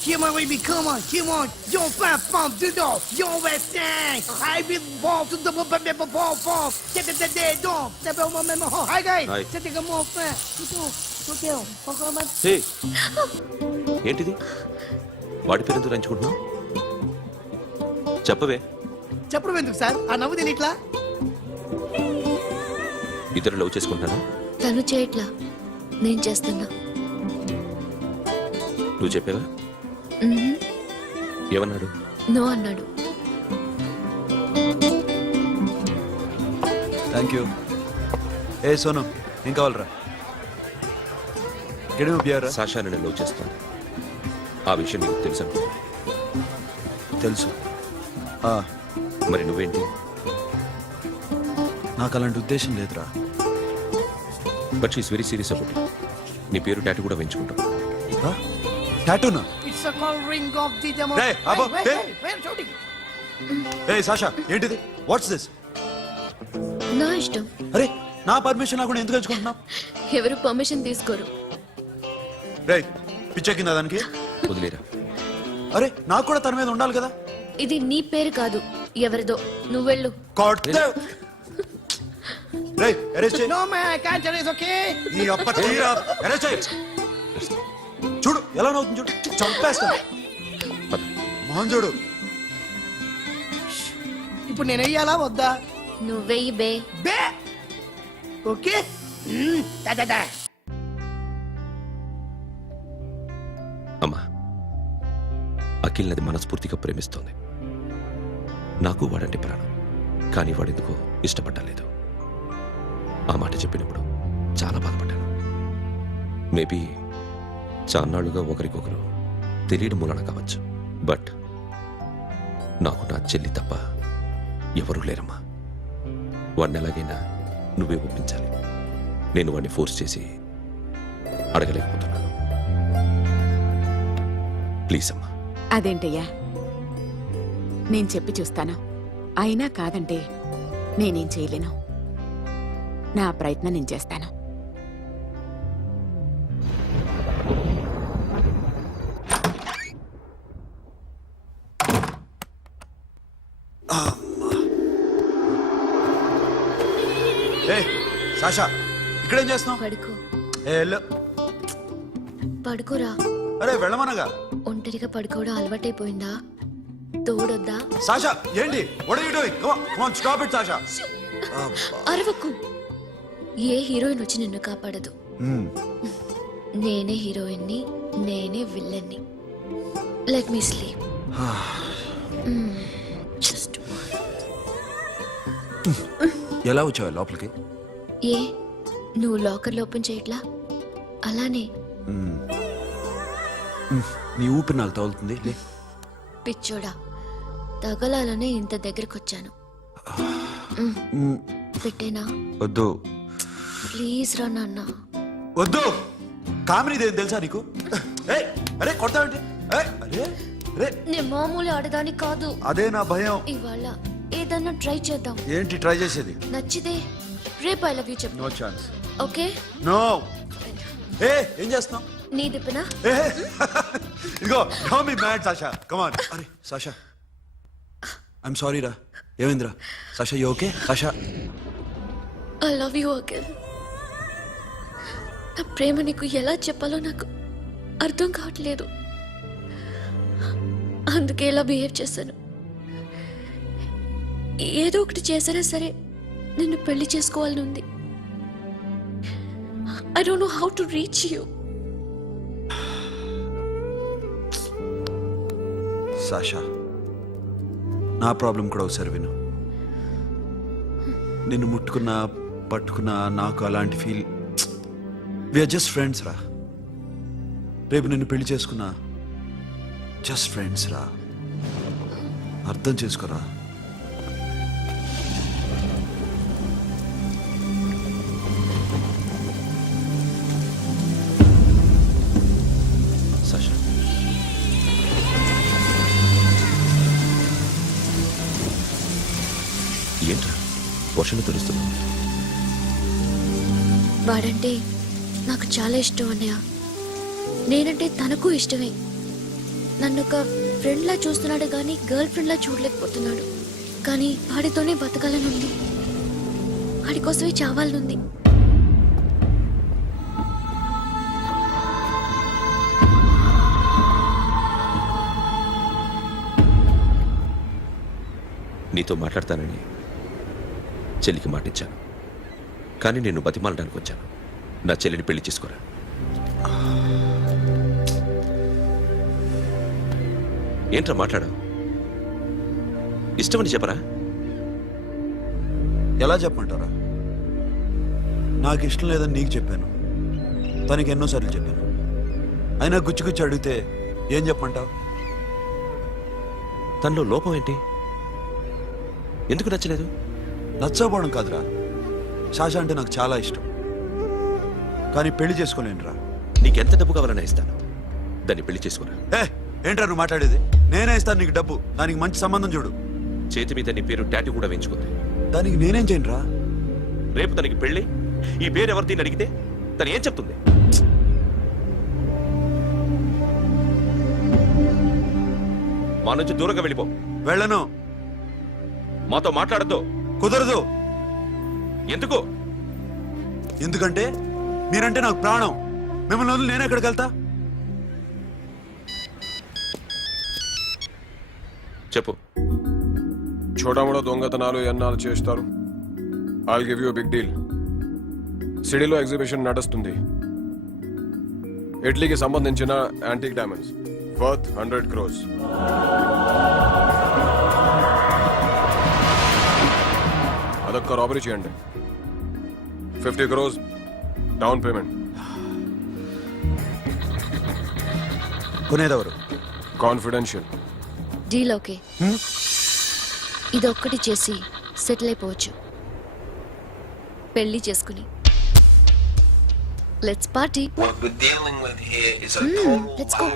Come on, baby, come on, come on. Yo, fat pump, do do. Yo, West End. I be ball to the ball, ball. Get the dead dog. Step on my memo. Hi, guys. Hi. Set the more fat. Okay, okay. హే, ఏంటిది? వాడి పేరు ఎందుకు రంచుకుంటున్నావు? చెప్పవే. చెప్పడం ఎందుకు sir? ఆ నవ్వు తిని ఇట్లా. ఇద్దరు లవ్ చేసుకుంటాను. తను చేయట్లా, నేను చేస్తున్నా. నువ్వు చెప్పావా? ఏమన్నాడు? నో అన్నాడు. Thank you. ఏ సోను ఏం కావాలరా? గడిమ బియారా? సాషా నేను లవ్ చేస్తాను. ఆ విషయం నీకు తెలుసు అనుకో. తెలుసు. మరి నువ్వేంటి? నాకు అలాంటి ఉద్దేశం లేదురా. But she's very serious about. నీ పేరు టాటూ కూడా వేయించుకుంటాం. టాటూనా? It's a call ring of the demo. Hey, Abo, hey. Where shooting? ఏ సాషా ఏంటిది? What's this? నా ఇష్టం. అరే నా పర్మిషన్ లేకుండా ఎందుకు ఎంచుకుంటున్నావు? ఎవరు పర్మిషన్ తీసుకోరు. రే పిచ్చెక్కిందా దానికి? వదిలేరా. అరే నాకు కూడా తన మీద ఉండాలి కదా. ఇది నీ పేరు కాదు, ఎవరిదో. నువ్వెళ్ళు. No man, I can't tell. It's okay. చూడు ఎలా నవ్వుతుంది చూడు. చంపేస్తా. మోహన్ చూడు. ఇప్పుడు నేను వెయ్యాలా వద్దా? నువ్వెయ్యి బే. బే ఓకే. దా అమ్మా, అఖిల్ నది మనస్ఫూర్తిగా ప్రేమిస్తోంది. నాకు వాడంటే ప్రాణం. కానీ వాడెందుకో ఇష్టపడలేదు. ఆ మాట చెప్పినప్పుడు చాలా బాధపడ్డాను. మేబీ చాన్నాళ్లుగా ఒకరికొకరు తెలియడం మూలన కావచ్చు. బట్ నాకు నా చెల్లి తప్ప ఎవరూ లేరమ్మా. వాడిని ఎలాగైనా నువ్వే ఒప్పించాలి. నేను వాడిని ఫోర్స్ చేసి అడగలేకపోతున్నాను. ప్లీజ్ అమ్మా. అదేంటయ్యా, నేను చెప్పి చూస్తాను. అయినా కాదంటే నేనేం చేయలేను. నా ప్రయత్నం నేను చేస్తాను. ఏ సాషా ఇక్కడేం చేస్తున్నావు? పడుకో. ఏ వెళ్ళు. పడుకోరా. అరే వెళ్ళమనగా. ఒంటరిగా పడుకోవడం అలవాటైపోయిందా? తోడొద్దా? సాషా ఏంటి? What are you doing? Come on stop it Sasha. అరవకు. ఏ హీరోయిన్ వచ్చి నిన్ను కాపాడదు. నేనే హీరోయిన్ని, నేనే విల్లన్ని. Let me sleep. జస్ట్ ఎలా వచ్చావు లోపలికి? ఏ నువ్వు లాకర్లో ఓపెన్ చేయట్లా? అలానే. నీ ఊపిరి నాకు తగులుతుంది. లే పిచ్చోడా, తగలాలనే ఇంత దగ్గరకొచ్చాను. పెట్టేనా? వద్దు ప్లీజ్ రా నాన్న. వద్దు. కామెడీ తెలుసా నీకు? అరే కొడతావేంటి? అరే అరే నేను మామూలు ఆడదాని కాదు. అదే నా భయం. ఇవాళ ఏదన్నా ట్రై చేద్దాం. ఏంటి ట్రై చేసేది? నచ్చితే రేపు ఐ లవ్ యూ చెప్పు. No chance. ఓకే. నో. ఏం చేస్తున్నావు? నీ దిప్పునా ఇదిగో don't be mad Sasha come on అరే సాషా ఐఎమ్ సారీ రా ఏమైందిరా Sasha you okay Sasha I love you Akhil నా ప్రేమ నీకు ఎలా చెప్పాలో నాకు అర్థం కావట్లేదు అందుకే ఇలా బిహేవ్ చేశాను ఏదో ఒకటి చేసినా సరే నిన్ను పెళ్లి చేసుకోవాలని ఉంది I don't know how to reach you Sasha నా ప్రాబ్లం కూడా ఒకసారి విను నిన్ను ముట్టుకున్నా పట్టుకున్నా నాకు అలాంటి ఫీల్ వీఆర్ జస్ట్ ఫ్రెండ్స్ రా రేపు నిన్ను పెళ్లి చేసుకున్నా జస్ట్ ఫ్రెండ్స్ రా అర్థం చేసుకోరా సాషా ఏంట్రా వర్షం తెలుస్తున్నావు వాడంటే నాకు చాలా ఇష్టం అన్నయ్య నేనంటే తనకు ఇష్టమే నన్ను ఒక ఫ్రెండ్లా చూస్తున్నాడు కానీ గర్ల్ ఫ్రెండ్లా చూడలేకపోతున్నాడు కానీ వాడితోనే బతకాలనుంది వాడి కోసమే చావాలనుంది నీతో మాట్లాడతానని చెల్లికి మాటిచ్చాను కానీ నేను బతిమాలడానికి వచ్చాను నా చెల్లిని పెళ్లి చేసుకోరా ఏంట్రా మాట్లాడు ఇష్టమని చెప్పరా ఎలా చెప్పమంటారా నాకు ఇష్టం లేదని నీకు చెప్పాను తనకి ఎన్నోసార్లు చెప్పాను అయినా గుచ్చి అడిగితే ఏం చెప్పమంటావు తనలో లోపం ఏంటి ఎందుకు నచ్చలేదు నచ్చకపోవడం కాదురా శాష అంటే నాకు చాలా ఇష్టం కానీ పెళ్లి చేసుకోలేనురా నీకెంత డబ్బు కావాలన్నా ఇస్తాను దాన్ని పెళ్లి చేసుకురా ఏంట్రా నువ్వు మాట్లాడేది నేనే ఇస్తాను నీకు డబ్బు దానికి మంచి సంబంధం చూడు చేతి మీద నీ పేరు టాటూ కూడా వేయించుకుంది దానికి నేనేం చేయనురా రేపు తనకి పెళ్ళి ఈ పేరు ఎవరిని అడిగితే తను ఏం చెప్తుంది మా నుంచి దూరంగా వెళ్ళిపో వెళ్ళను మాతో మాట్లాడద్దు కుదరదు ఎందుకు ఎందుకంటే మీరంటే నాకు ప్రాణం మిమ్మల్ని వదిలి నేను ఎక్కడికి వెళ్తా చెప్పు చోటామోడా దొంగతనాలు ఎన్నాళ్ళు చేస్తారు I'll give you big deal సిటీలో ఎగ్జిబిషన్ నడుస్తుంది ఇటలీకి సంబంధించిన యాంటిక్ డైమండ్స్ వర్త్ 100 crores అదొక్క రాబరీ చేయండి 50 crores డౌన్ పేమెంట్ కొనేదెవరు కాన్ఫిడెన్షియల్ డీల్ ఓకే ఇదొక్కటి చేసి సెటిల్ అయిపోవచ్చు పెళ్లి చేసుకుని let's party let's go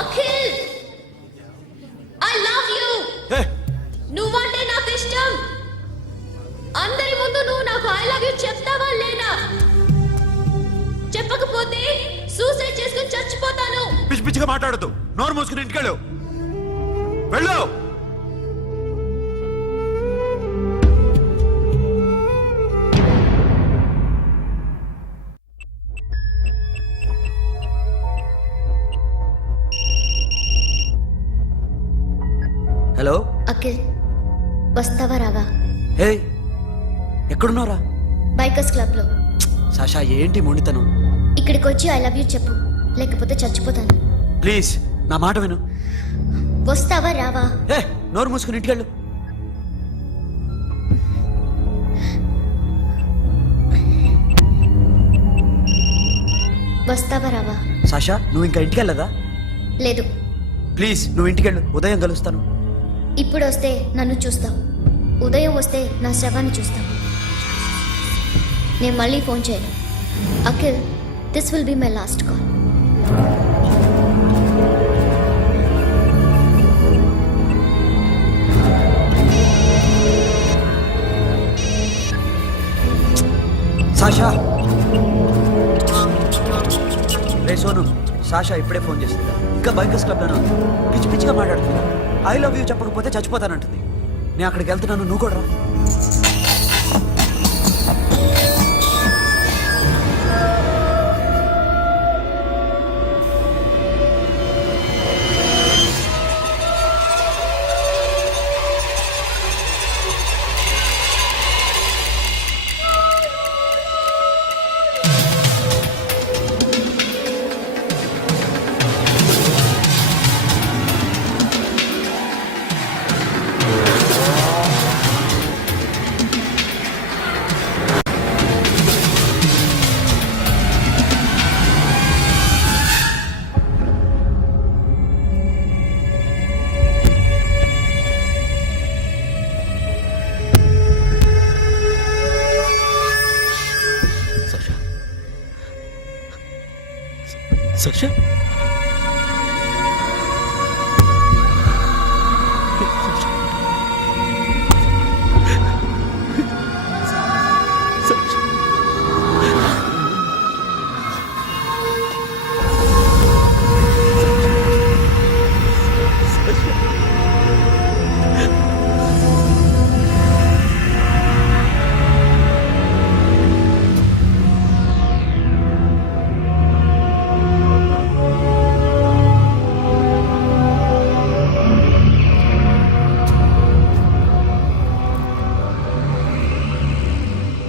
Akhil I love you నువ్వంటే నాకు ఇష్టం అందరి ముందు నువ్వు నాకు ఐ లవ్ యు చెప్తావా లేదా చెప్పకపోతే సూసైడ్ చేసుకుని చచ్చిపోతాను పిచ్చి పిచ్చిగా మాట్లాడద్దు నోరు మూసుకుని ఇంటికెళ్ళు వెళ్ళు హలో అఖిల్ వస్తావా రావా హే ఎక్కడున్నారా బైకర్స్ క్లబ్ లో సాషా ఏంటి మొండితనం ఇక్కడికి వచ్చి ఐ లవ్ యూ చెప్పు లేకపోతే చచ్చిపోతాను ప్లీజ్ నా మాట విను వస్తావా రావా హే నోరు మూసుకుని ఇంటికెళ్ళు వస్తావా రావా సాషా నువ్వు ఇంకా ఇంటికి వెళ్ళదా లేదు ప్లీజ్ నువ్వు ఇంటికెళ్ళు ఉదయం కలుస్తాను ఇప్పుడు వస్తే నన్ను చూస్తావు ఉదయం వస్తే నా శవాన్ని చూస్తావు నేను మళ్ళీ ఫోన్ చేయను Akhil this will be my last call Sasha ray Sonu, Sasha ఇప్పుడే ఫోన్ చేసింది. ఇంకా బైకర్స్ క్లబ్ లోనే ఉంది. పిచ్చి పిచ్చిగా మాట్లాడుతుంది. ఐ లవ్ యూ చెప్పకపోతే చచ్చిపోతానంటుంది. నేను అక్కడికి వెళ్తున్నాను, నువ్వు కూడా రా. Sasha?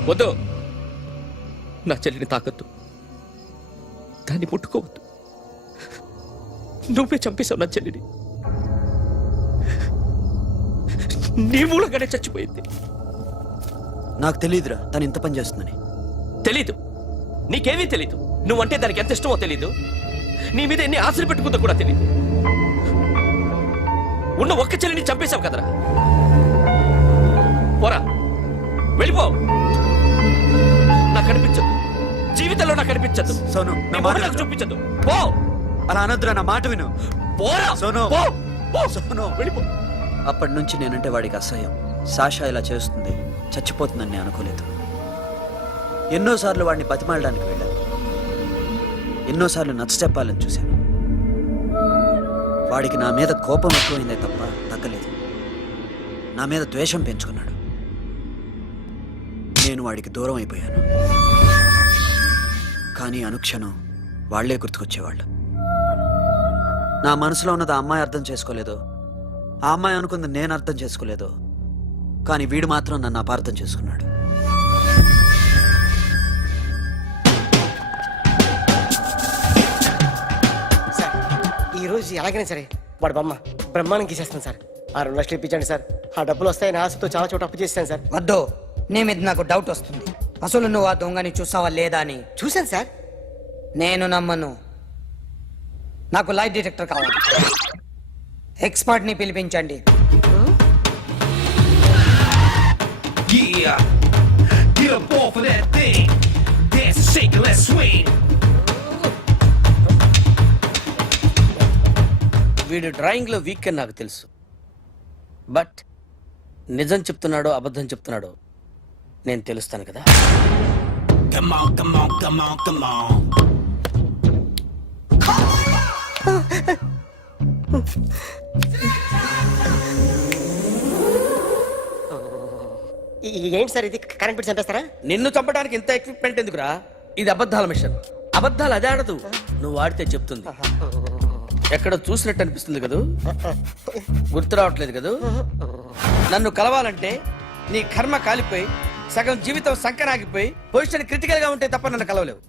వద్దు, నా చెల్లిని తాకద్దు, దాన్ని ముట్టుకోవద్దు. నువ్వే చంపేశావు నా చెల్లిని. నీ మూలంగానే చచ్చిపోయింది. నాకు తెలియదురా తను ఇంత పని చేస్తుందని. తెలీదు, నీకేమీ తెలీదు. నువ్వంటే దానికి ఎంత ఇష్టమో తెలీదు. నీ మీద ఎన్ని ఆశలు పెట్టుకుందో కూడా తెలీదు. ఉన్న ఒక్క చెల్లిని చంపేశావు కదరా. పోరా, వెళ్ళిపో. నాకు కనిపించదు, జీవితంలో నాకు కనిపించదు. సోను, నీ మొహం నాకు చూపించదు. పో. అలా అనొద్దురా, నా మాట విను. పోరా సోను. పో. పో. సోను, వెళ్ళిపో. అప్పటి నుంచి నేనంటే వాడికి అసహ్యం. సాషా ఇలా చేస్తుంది, చచ్చిపోతుందని నేను అనుకోలేదు. ఎన్నోసార్లు వాడిని బతిమాలడానికి వెళ్ళాను, ఎన్నోసార్లు నచ్చ చెప్పాలని చూశాను. వాడికి నా మీద కోపం ఎక్కువైందే తప్ప తగ్గలేదు. నా మీద ద్వేషం పెంచుకున్నాడు. నేను వాడికి దూరం అయిపోయాను. కానీ అనుక్షణం వాళ్లే గుర్తుకొచ్చేవాళ్ళు. నా మనసులో ఉన్నది ఆ అమ్మాయి అర్థం చేసుకోలేదో, ఆ అమ్మాయి అనుకుంది నేను అర్థం చేసుకోలేదో, కానీ వీడు మాత్రం నన్ను అపార్థం చేసుకున్నాడు. సార్ ఈరోజు ఎలాగైనా సరే వాడు బొమ్మ బ్రహ్మాండం గీసేస్తాను సార్. ఆ 2 లక్షలు ఇప్పించండి సార్. ఆ డబ్బులు వస్తాయని ఆశతో చాలా చోట అప్పు చేస్తాను సార్. వద్దు, నీ మీద నాకు డౌట్ వస్తుంది. అసలు నువ్వు ఆ దొంగని చూసావా లేదా అని. చూశాను సార్. నేను నమ్మను. నాకు లైట్ డిటెక్టర్ కావాలి. ఎక్స్పర్ట్ ని పిలిపించండి. వీడు డ్రాయింగ్ లో వీక్ అని నాకు తెలుసు. బట్ నిజం చెప్తున్నాడో అబద్ధం చెప్తున్నాడో నేను తెలుస్తాను కదా. ఏంటి సార్ ఇది, కరెంట్ బిల్ చంపేస్తారా? నిన్ను చంపడానికి ఇంత ఎక్విప్మెంట్ ఎందుకురా? ఇది అబద్ధాల మిషన్. అబద్ధాలు అదే ఆడదు, నువ్వు ఆడితే చెప్తుంది. ఎక్కడ చూసినట్టు అనిపిస్తుంది కదూ, గుర్తు రావట్లేదు కదూ. నన్ను కలవాలంటే నీ కర్మ కాలిపోయి సగం జీవితం సంకనాగిపోయి పొజిషన్ క్రిటికల్ గా ఉంటే తప్ప నన్ను కలవలేవు.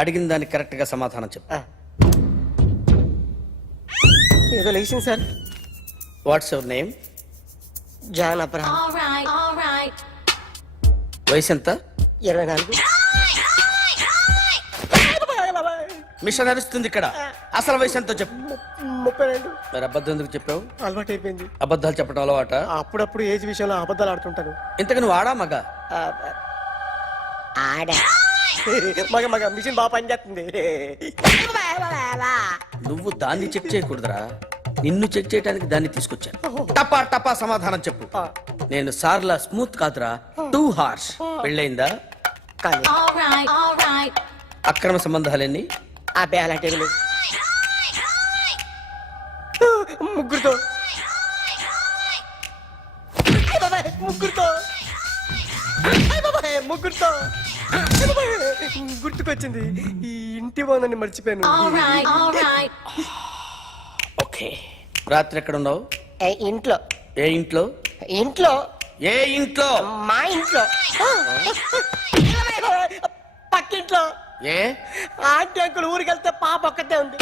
అడిగిన దానికి కరెక్ట్ గా సమాధానం చెప్పు. ఏదో లేచింది sir. What's your name? John Abraham. వయసు ఎంత? 24. మిషన్ నడుస్తుంది ఇక్కడ. అసలు వయసు ఎంతో చెప్పు. 32. మరి అబద్ధం ఎందుకు చెప్పావు? అలవాటు అయిపోయింది. అబద్ధాలు చెప్పడం అలవాట? అప్పుడప్పుడు ఏజ్ విషయంలో అబద్ధాలు ఆడుతుంటాను. ఇంతకు నువ్వు ఆడా మగ? ఆడా. మగ మగ మిషన్ బాగా పనిచేస్తుంది. నువ్వు దాన్ని చెక్ చేయకూడదురా, నిన్ను చెక్ చేయడానికి దాన్ని తీసుకొచ్చాను. టపా టపా సమాధానం చెప్పు. నేను సార్లా స్మూత్ కాదురా, టూ హార్ష్. పెళ్ళైందా? కానీ అక్రమ సంబంధాలన్నీ అబ్బే అలాంటి ఏమీ లేదు. ముగ్గురుతో అయ్ బాబాయ్, ముగ్గురుతో అయ్ బాబాయ్, ముగ్గురుతో అయ్ బాబాయ్, గుర్తుకొచ్చింది ఈ ఇంటి బాగుందని మర్చిపోయాను. ఓకే. రాత్రి ఎక్కడ ఉన్నావు? ఇంట్లో ఏ ఇంట్లో? ఇంట్లో ఏ ఇంట్లో? మా ఇంట్లో పక్కింట్లో. ఏ ఆంటీ అంకుల్ ఊరికి వెళ్తే పాప ఒక్కతే ఉంది.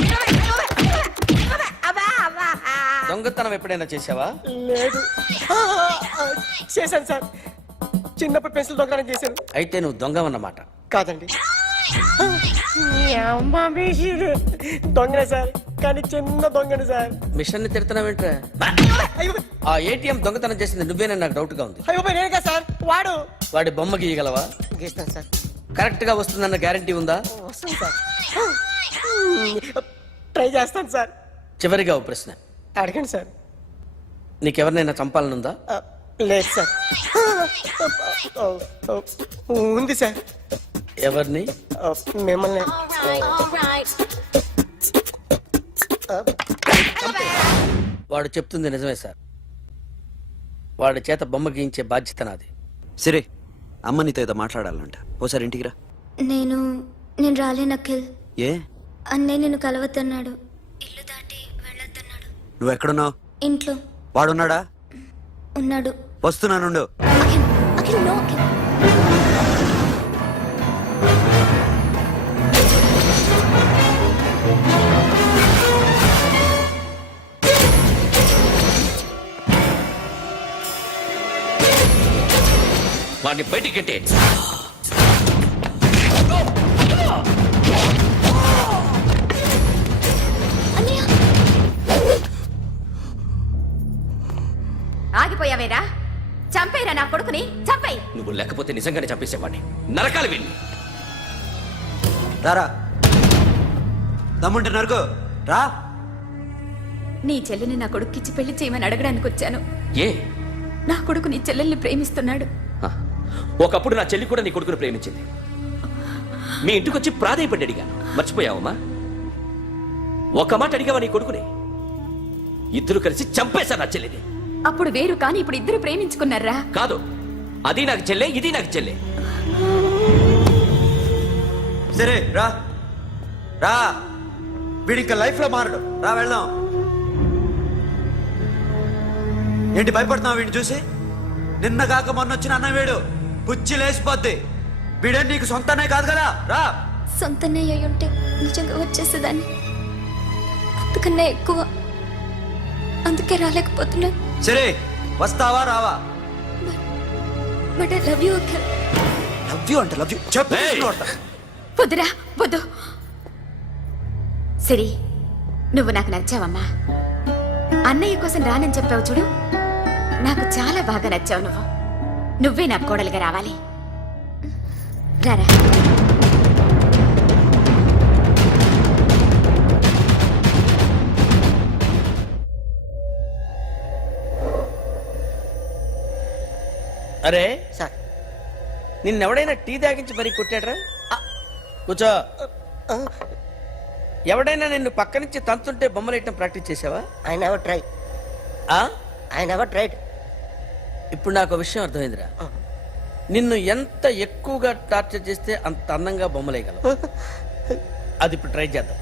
దొంగతనం ఎప్పుడైనా చేసావా? లేదు. చేశాను సార్, చిన్నప్పుడు పెన్సిల్ దొంగతనం చేశాను. అయితే నువ్వు దొంగవన్నమాట. కాదండి, దొంగనే సార్, కానీ చిన్న దొంగని సార్. మిషన్ ని తిడుతున్నావేంట్రా? అయ్యో ఆ ఏటీఎం దొంగతనం చేసింది నువ్వేనని నాకు డౌట్ గా ఉంది. అయ్యో నేను కదా సార్, వాడు. వాడి బొమ్మ గీయగలవా? గీస్తాను సార్. కరెక్ట్ గా వస్తుందన్న గ్యారంటీ ఉందా? వస్తాను సార్, ట్రై చేస్తాను సార్. చివరిగా ఓ ప్రశ్న అడగండి సార్. నీకెవరినైనా చంపాలనుందా? లేదు సార్. ఉంది సార్. ఎవరిని? మిమ్మల్ని. వాడు చెప్తుంది నిజమే సార్. వాడి చేత బొమ్మ గీయించే బాధ్యత నాది. సరే, అమ్మ నీతో ఏదో మాట్లాడాలంట. ఓసారి ఇంటికి రా. నేను రాలేను అఖిల్. ఏ? అన్నయ్య నిన్ను కలవద్దన్నాడు. ఇల్లు దాటి వెళ్ళొద్దన్నాడు. నువ్వు ఎక్కడున్నావు? ఇంట్లో వాడున్నాడా? ఉన్నాడు. వస్తున్నానుండు. అఖిల్, అఖిల్, నో అఖిల్. వాడిని బయటికి గెట్టే. అన్నయ్య, ఆగిపోయావేరా? చంపేరా నా కొడుకుని, చంపేయ్. నువ్వు లేకపోతే నిజంగానే చంపేసేవాడిని. నరకాలి వీణ్ణి. రారా, దమ్ముంటే నరుకు రా. నీ చెల్లిని నా కొడుక్కిచ్చి పెళ్లి చేయమని అడగడానికి వచ్చాను. ఏ? నా కొడుకు నీ చెల్లెల్ని ప్రేమిస్తున్నాడు. ఆ, ఒకప్పుడు నా చెల్లి కూడా నీ కొడుకును ప్రేమించింది. మీ ఇంటికి వచ్చి ప్రాధేయపడి అడిగాను. మర్చిపోయావమ్మా? ఒక మాట అడిగావా నీ కొడుకుని? ఇద్దరు కలిసి చంపేశారు నా చెల్లిని. అప్పుడు వేరు, కానీ ఇప్పుడు ఇద్దరు ప్రేమించుకున్నారా? కాదు, అది నాకు చెల్లె, ఇది నాకు చెల్లె. సరే రా రా, వీడి ఇంకా లైఫ్ లో మారడు. రా వెళ్దాం. ఏంటి భయపడుతున్నావు వీడిని చూసి? నిన్న కాక మొన్న వచ్చిన అన్న వీడు పుచ్చి లేసిపోద్ది. వీడే నీకు సొంతనే కాదు కదా. రా. సొంతన్నయ్య అయి ఉంటే నిజంగా వచ్చేసేదాన్ని. అంతకన్నా ఎక్కువ, అందుకే రాలేకపోతున్నా. సరే, వస్తావా రావా? But I love you Akhil. Love you అంటే లవ్ యూ చెప్పు. వద్దురా, వద్దు. సిరి, నువ్వు నాకు నచ్చావమ్మా. అన్నయ్య కోసం రానని చెప్పావు చూడు, నాకు చాలా బాగా నచ్చావు నువ్వు. నువ్వే నా కోడలుగా రావాలి. రారా. అరే సార్, నిన్నెవడైనా టీ తాగించి మరీ కొట్టాడ్రా? కూర్చో. ఎవడైనా నిన్ను పక్క నుంచి తంతుంటే బొమ్మలేయటం ప్రాక్టీస్ చేసావా? I never try. I never tried. ఇప్పుడు నాకు విషయం అర్థమైందిరా. నిన్ను ఎంత ఎక్కువగా టార్చర్ చేస్తే అంత అందంగా బొమ్మలేయగలవు. అది ఇప్పుడు ట్రై చేద్దాం.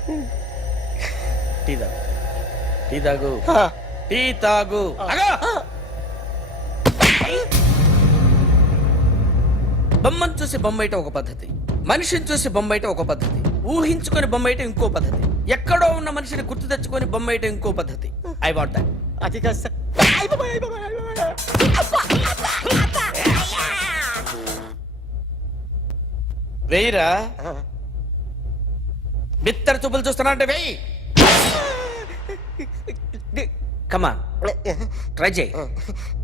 టీ తాగు, టీ తాగు, టీ తాగు. బొమ్మను చూసి బొమ్మయటం ఒక పద్ధతి, మనిషిని చూసి బొమ్మయటం ఒక పద్ధతి, ఊహించుకొని బొమ్మయటం ఇంకో పద్ధతి, ఎక్కడో ఉన్న మనిషిని గుర్తు తెచ్చుకొని బొమ్మయటం ఇంకో పద్ధతి. I want that. అది కాదు సార్. వెయ్యిరా. బిత్తర చూపులు చూస్తున్నా అంటే వెయ్యి. కమాన్, ట్రై చేయి,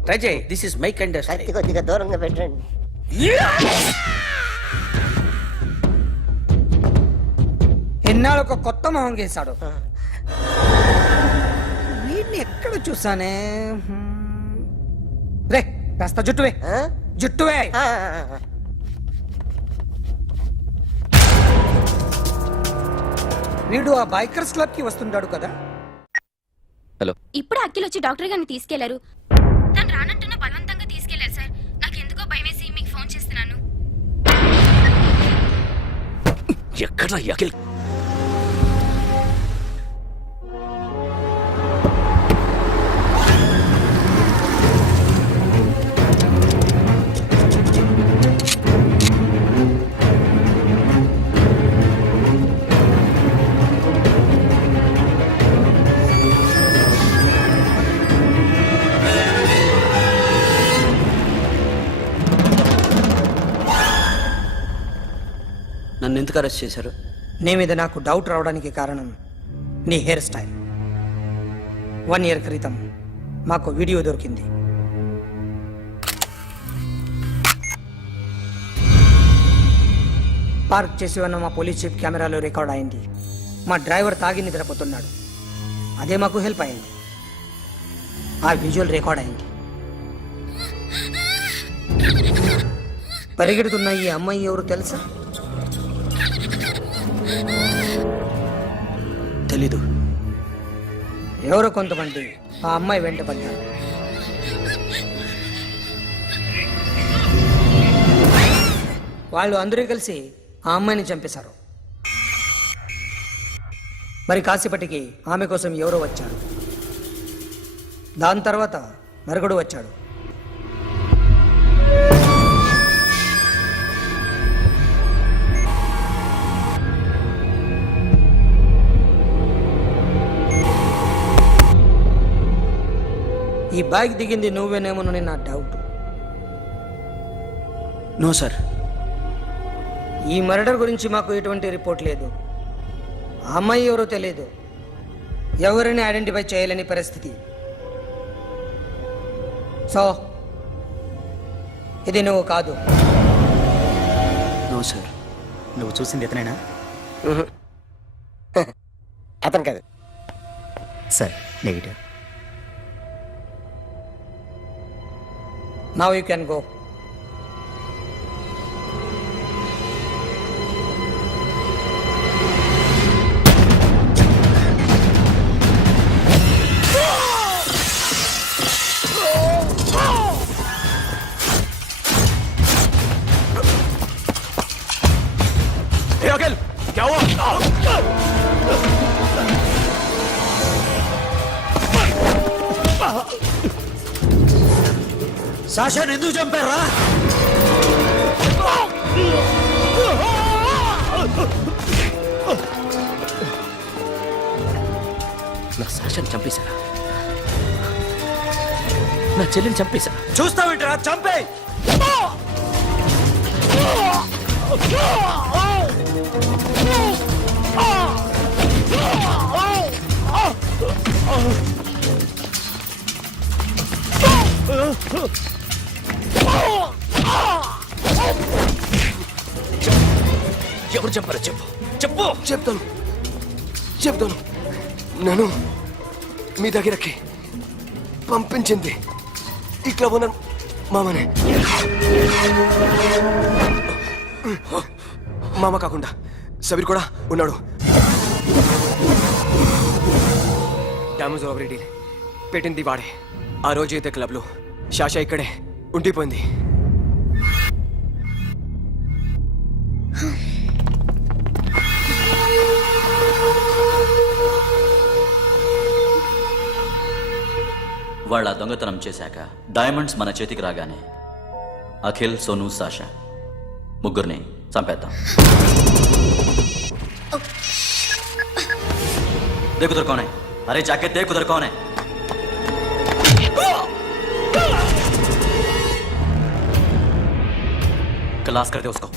ట్రై చేయి. This is my kind of style. కొద్దిగా దూరంగా పెట్టండి. ఎన్నాళ్ళు ఒక కొత్త మొహం గీశాడు. వీడిని ఎక్కడ చూసానే? రే, కాస్త జుట్టువే, జుట్టువే. వీడు ఆ బైకర్స్ క్లబ్ కి వస్తుంటాడు కదా. ఇప్పుడు అఖిల్ వచ్చి డాక్టర్ గారిని తీసుకెళ్లారు. తను రానంటున్న బలవంతంగా తీసుకెళ్లారు సార్. నాకు ఎందుకో భయమేసి మీకు ఫోన్ చేస్తున్నాను. ఎక్కడ అఖిల్? నన్ను ఎందుకు అరెస్ట్ చేశారు? నీ మీద నాకు డౌట్ రావడానికి కారణం నీ హెయిర్ స్టైల్. 1 year క్రితం మాకు వీడియో దొరికింది. పార్క్ చేసి ఉన్న మా పోలీస్ జీప్ కెమెరాలో రికార్డ్ అయింది. మా డ్రైవర్ తాగి నిద్రపోతున్నాడు. అదే మాకు హెల్ప్ అయింది. ఆ విజువల్ రికార్డ్ అయింది. పరిగెడుతున్న ఈ అమ్మాయి ఎవరు తెలుసా? తెలీదు. ఎవరో కొంతమంది ఆ అమ్మాయి వెంట పడ్డారు. వాళ్ళు అందరూ కలిసి ఆ అమ్మాయిని చంపేశారు. మరి కాసేపటికి ఆమె కోసం ఎవరో వచ్చారు. దాని తర్వాత మరొకడు వచ్చాడు. ఈ బైక్ దిగింది నువ్వేనేమోనని నా డౌట్. No sir. ఈ మర్డర్ గురించి మాకు ఎటువంటి రిపోర్ట్ లేదు. ఆ అమ్మాయి ఎవరో తెలియదు. ఎవరిని ఐడెంటిఫై చేయలేని పరిస్థితి. సో ఇది నువ్వు కాదు. No sir. నువ్వు చూసింది ఇతనేనా? అతను కాదు sir. Negative. Now you can go. Akhil क्या हुआ? సాషాని ఎందుకు చంపారా? నా సాషాన్ని చంపేశారా? నా చెల్లిని చంపేశారా? చూస్తావేంట్రా? చంపే. ఎవరు చెప్పారో చెప్పు. చెప్పు. చెప్తాను. నేను మీ దగ్గరకి పంపించింది ఈ క్లబ్ ఓనర్ మామనే. మామ కాకుండా సబీర్ కూడా ఉన్నాడు. డ్యామేజ్ ఓవర్ డీల్ పెట్టింది వాడే. ఆ రోజు అయితే క్లబ్లో శాషా ఇక్కడే ఉండిపోయింది. వాళ్ళ దొంగతనం చేశాక డైమండ్స్ మన చేతికి రాగానే అఖిల్, సోను, సాషా ముగ్గురిని చంపేద్దాం. देख उधर कौन है? अरे जाके देख उधर कौन है? क्लास कर दे उसको.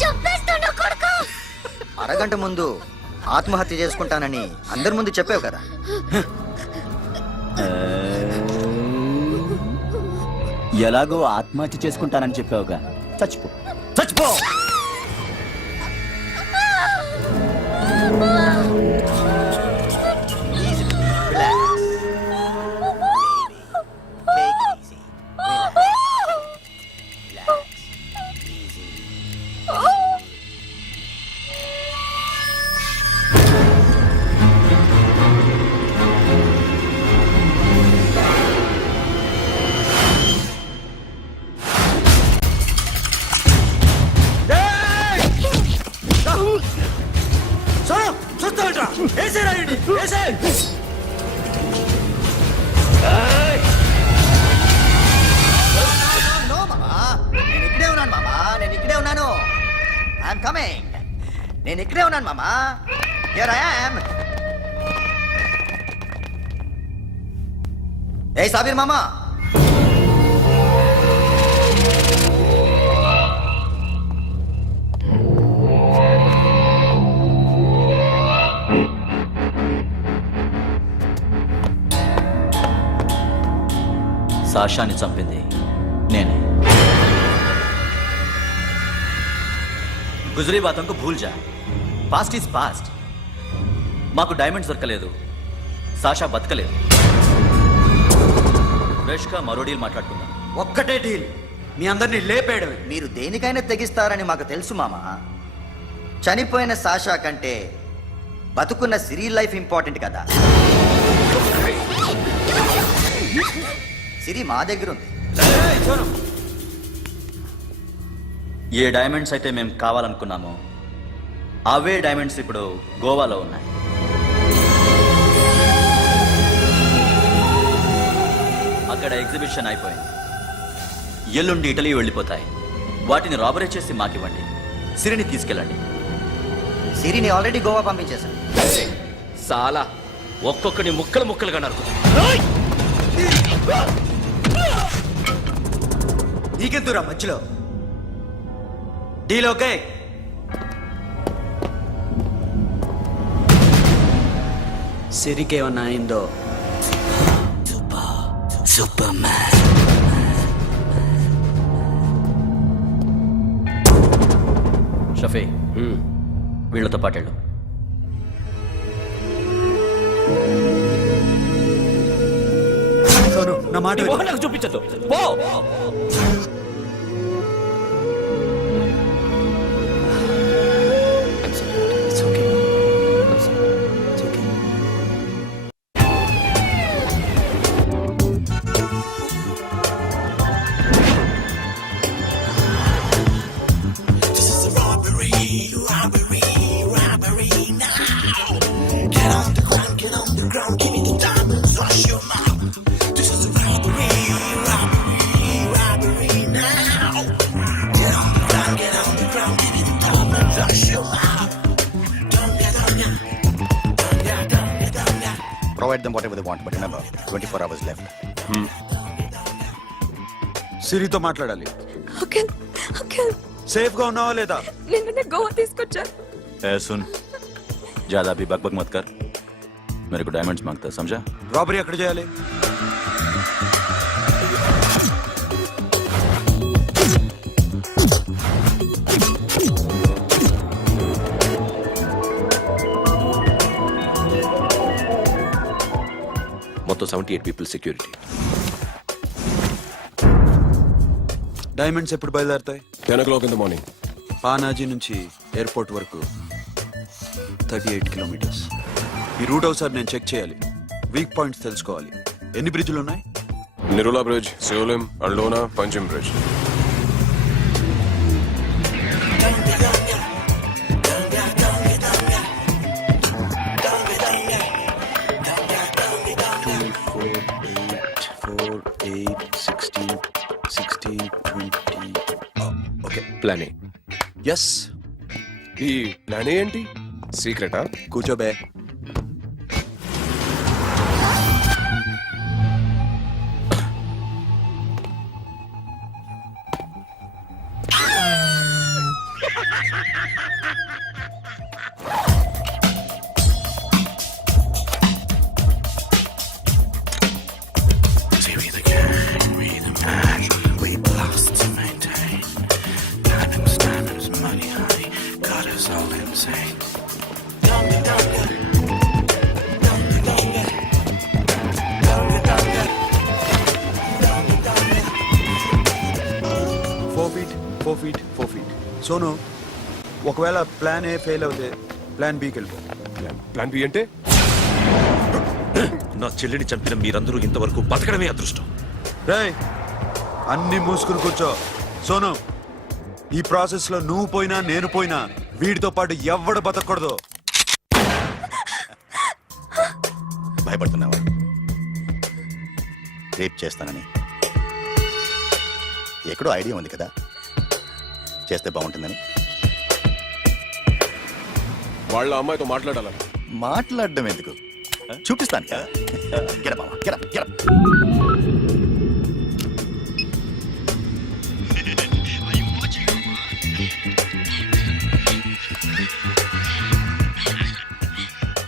చంపేస్తాను కొడుకు. అరగంట ముందు ఆత్మహత్య చేసుకుంటానని అందరి ముందు చెప్పావు కదా. ఎలాగో ఆత్మహత్య చేసుకుంటానని చెప్పావుగా, చచ్చిపో చచ్చిపో. No, మామా, నేను ఇక్కడే ఉన్నాను మామా, నేను ఇక్కడే ఉన్నాను. I'm coming. నేను ఇక్కడే ఉన్నాను మామా. Here I am. ఏ సాబీర్ మామా, సాషాని చంపింది నేనే. గుజరీ బాతంకు భూల్ జా, పాస్ట్ ఈజ్ పాస్ట్. మాకు డైమండ్స్ దొరకలేదు, సాషా బతకలేదు. ఫ్రెష్గా మరో డీల్ మాట్లాడుకుందాం. ఒక్కటే డీల్, మీ అందరినీ లేపేయడమే. మీరు దేనికైనా తెగిస్తారని మాకు తెలుసు మామా. చనిపోయిన సాషా కంటే బతుకున్న సిరి లైఫ్ ఇంపార్టెంట్ కదా. సిరి మా దగ్గర ఉంది. ఏ డైమండ్స్ అయితే మేము కావాలనుకున్నామో అవే డైమండ్స్ ఇప్పుడు గోవాలో ఉన్నాయి. అక్కడ ఎగ్జిబిషన్ అయిపోయింది. ఎల్లుండి ఇటలీ వెళ్ళిపోతాయి. వాటిని రాబరీ చేసి మాకివ్వండి, సిరిని తీసుకెళ్ళండి. సిరిని ఆల్రెడీ గోవా పంపించేశాను. సాలా ఒక్కొక్కని ముక్కలు ముక్కలుగా నరుకుతా. నీకెందురా మధ్యలో? Deal okay. సిరికేమన్నా అయిందో సూపర్ మ్యాన్. షఫీ, వీళ్ళతో పాటేళ్ళు. నా మాట నీ మొహం నాకు చూపించద్దు, పో. Provide them whatever they want, but remember, 24 hours left. సిరితో మాట్లాడాలి. అంకుల్ అంకుల్ సేఫ్ గా ఉన్నావా లేదా? నిన్న గోవా తీసుకొచ్చారు. ए सुन, ज्यादा भी बकबक मत कर. मेरे को डायमंड्स मांगता है, समझा? రాబరీ ఎక్కడ చేయాలి? మొత్తం 78 పీపుల్ సెక్యూరిటీ. డైమండ్స్ ఎప్పుడు బయలుదేరుతాయి? 10 o'clock in the morning. Panaji నుంచి ఎయిర్పోర్ట్ వరకు 38 కిలోమీటర్స్. ఈ రూట్ ఒకసారి నేను చెక్ చేయాలి. వీక్ పాయింట్స్ తెలుసుకోవాలి. ఎన్ని బ్రిడ్జ్లు ఉన్నాయి? Nirula Bridge, Seolim, Aldona, Panjim Bridge. Okay, Plan A. Yes. ఈ ప్లాన్ ఏంటి? సీక్రెటా? కూర్చోబే. ఫోర్ ఫీట్ సోను, ఒకవేళ ప్లాన్ ఏ ఫెయిల్ అవుతే ప్లాన్ బికి వెళ్ళిపో. ప్లాన్ బి అంటే నా చెల్లిని చంపిన మీరందరూ ఇంతవరకు బతకడమే అదృష్టం. రేయ్, అన్ని మూసుకుని కూర్చో. సోను, ఈ ప్రాసెస్ లో నువ్వు పోయినా నేను పోయినా వీడితో పాటు ఎవ్వడు బతకూడదు. భయపడుతున్నావా? రేప్ చేస్తానని ఎక్కడో ఐడియా ఉంది కదా, చేస్తే బాగుంటుందని. వాళ్ళ అమ్మాయితో మాట్లాడాలని. మాట్లాడడం ఎందుకు, చూపిస్తాను కదా. గెర బావా, గెర గెర.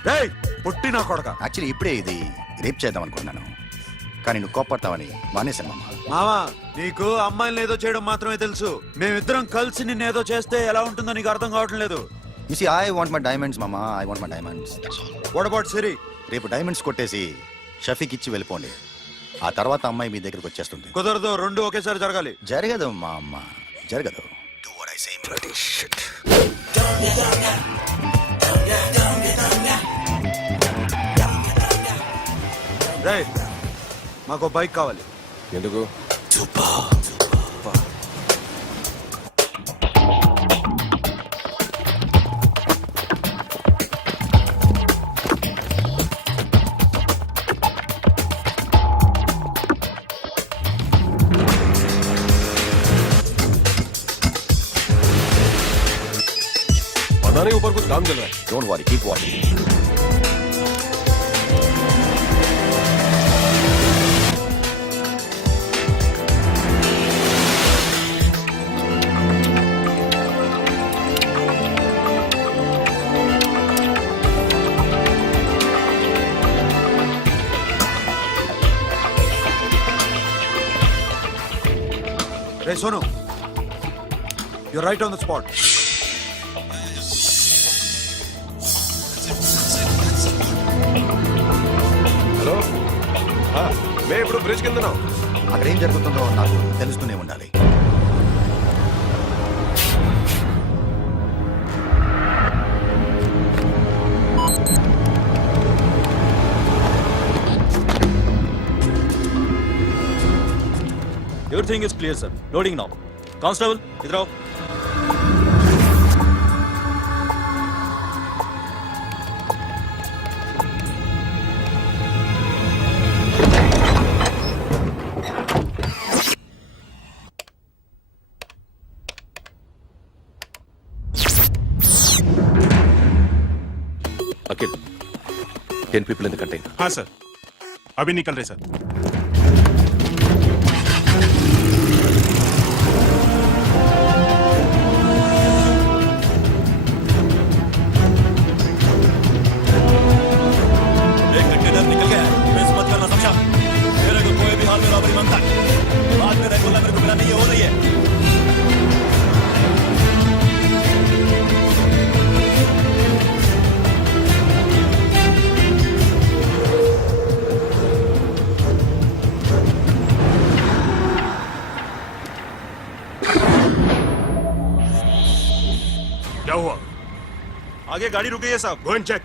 రేయ్, పొట్టి నా కొడక. యాక్చువల్లీ ఇప్పుడే ఇది రేప్ చేద్దాం అనుకున్నాను, కానీ నువ్వు కోపడతావని మానేశాను మామ. మావా, నీకు అమ్మాయిలను ఏదో చేయడం మాత్రమే తెలుసు. మేమిద్దరం కలిసి నిన్నేదో చేస్తే ఎలా ఉంటుందో నీకు అర్థం కావటం లేదు. You see, I want my diamonds, mama. I want my diamonds. What about Siri? రేపు డైమండ్స్ కొట్టేసి షఫీక్ ఇచ్చి వెళ్ళిపోండి. ఆ తర్వాత అమ్మాయి మీ దగ్గరికి వచ్చేస్తుంది. కుదరదు, రెండు ఒకేసారి జరగాలి. జరగదు మా అమ్మ, జరగదు. Do what I say, bloody shit. రేయ్, మాకు బైక్ కావాలి. ఎందుకు? पता नहीं ऊपर कुछ काम चल रहा है. Don't worry, keep watching. Ray Sonu, you're right on the spot. Hello, మేము ఇప్పుడు బ్రిడ్జ్ కింద ఉన్నాం. అక్కడ ఏం జరుగుతుందో నాకు తెలుస్తూనే ఉండాలి. Everything is clear, sir. Loading now. Constable, idhar aao. Akhil, 10 people in the container. हाँ सर, अभी निकल रहे सर. एक कंटेनर निकल गया है. मिस मत करना, समझा? मेरे को कोई भी हाल में रॉबरी बनता है. बाद में रेगुलर मेरे को मिला नहीं, ये हो रही है. क्या हुआ? आगे गाड़ी रुक गई है साहब. Go and check.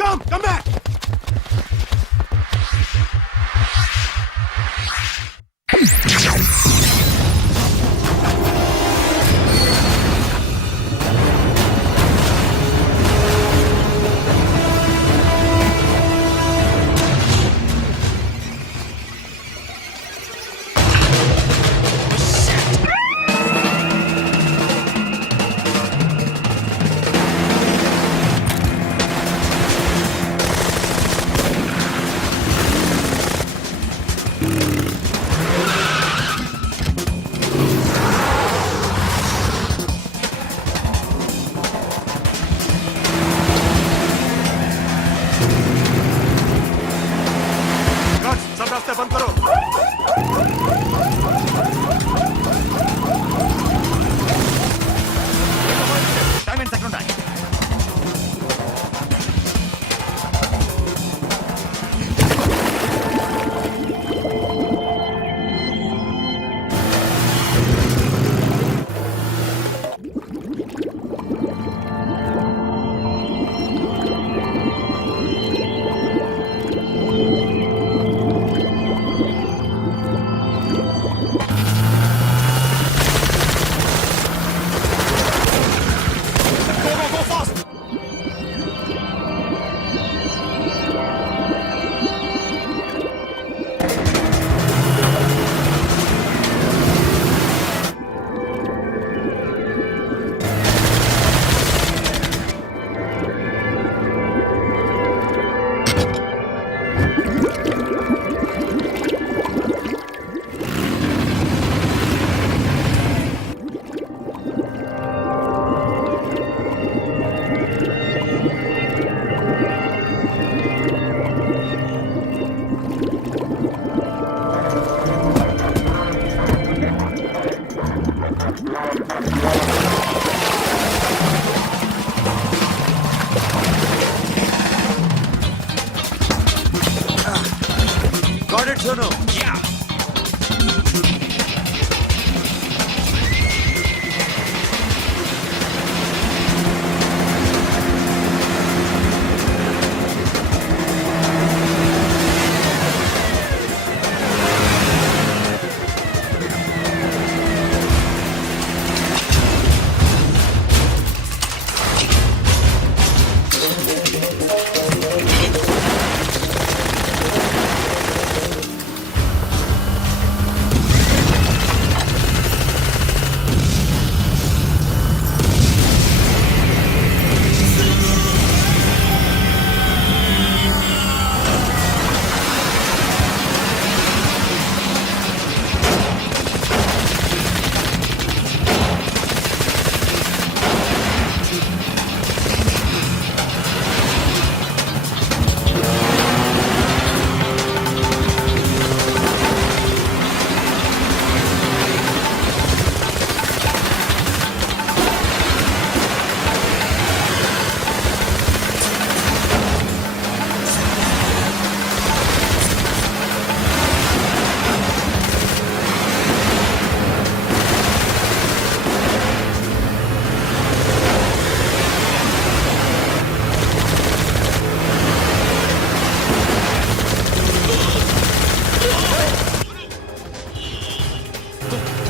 Come back! सब रास्ते बंद करो। Time in second time. Got it, Sono. Yeah.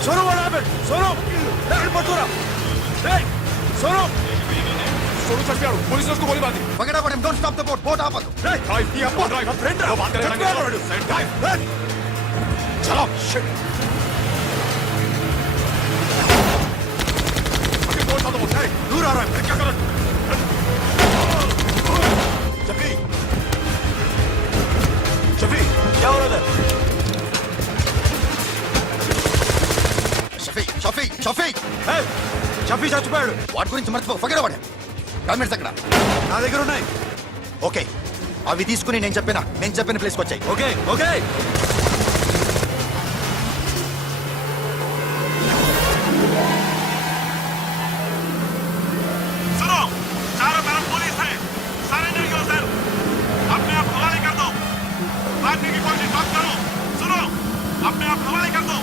Sono, what happened? Sono! Hey, Batura! Hey! Sono! Sonu चढ़ पुलिस ने उसको गोली मार दी। Forget about him. Don't stop the boat. Boat आपातो. ड्राइव किया ड्राइव फ्रेंड वो बात करेंगे साइड ड्राइव चलो शिट ओके बोट आ दो दूर आ रहा है क्या करो शफी शफी क्या हो रहा है షఫీ షఫీ చచ్చిపోయాడు. వాటి గురించి మర్చిపో ఫగర్ అవ్వడం గవర్నమెంట్స్ అక్కడ నా దగ్గర ఉన్నాయి. ఓకే అవి తీసుకుని నేను చెప్పిన ప్లేస్కి వచ్చాయి. ఓకే ఓకే सुनो चारों तरफ पुलिस है सरेंडर करो सर अपने आप हवाले कर दो भागने की कोशिश मत करो सुनो अपने आप हवाले कर दो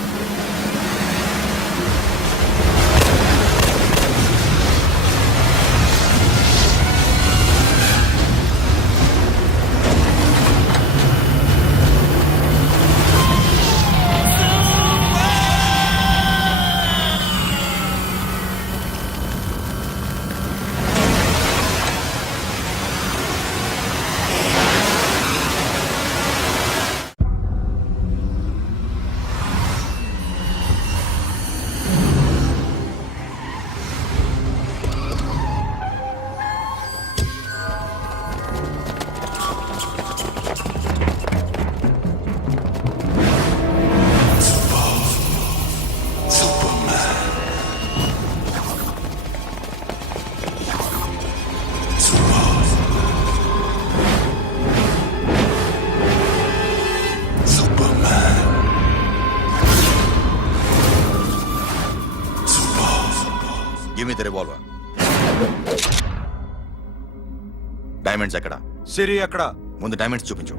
డైమండ్స్ ఎక్కడ? సిరి ఎక్కడ? ముందు డైమండ్స్ చూపించు.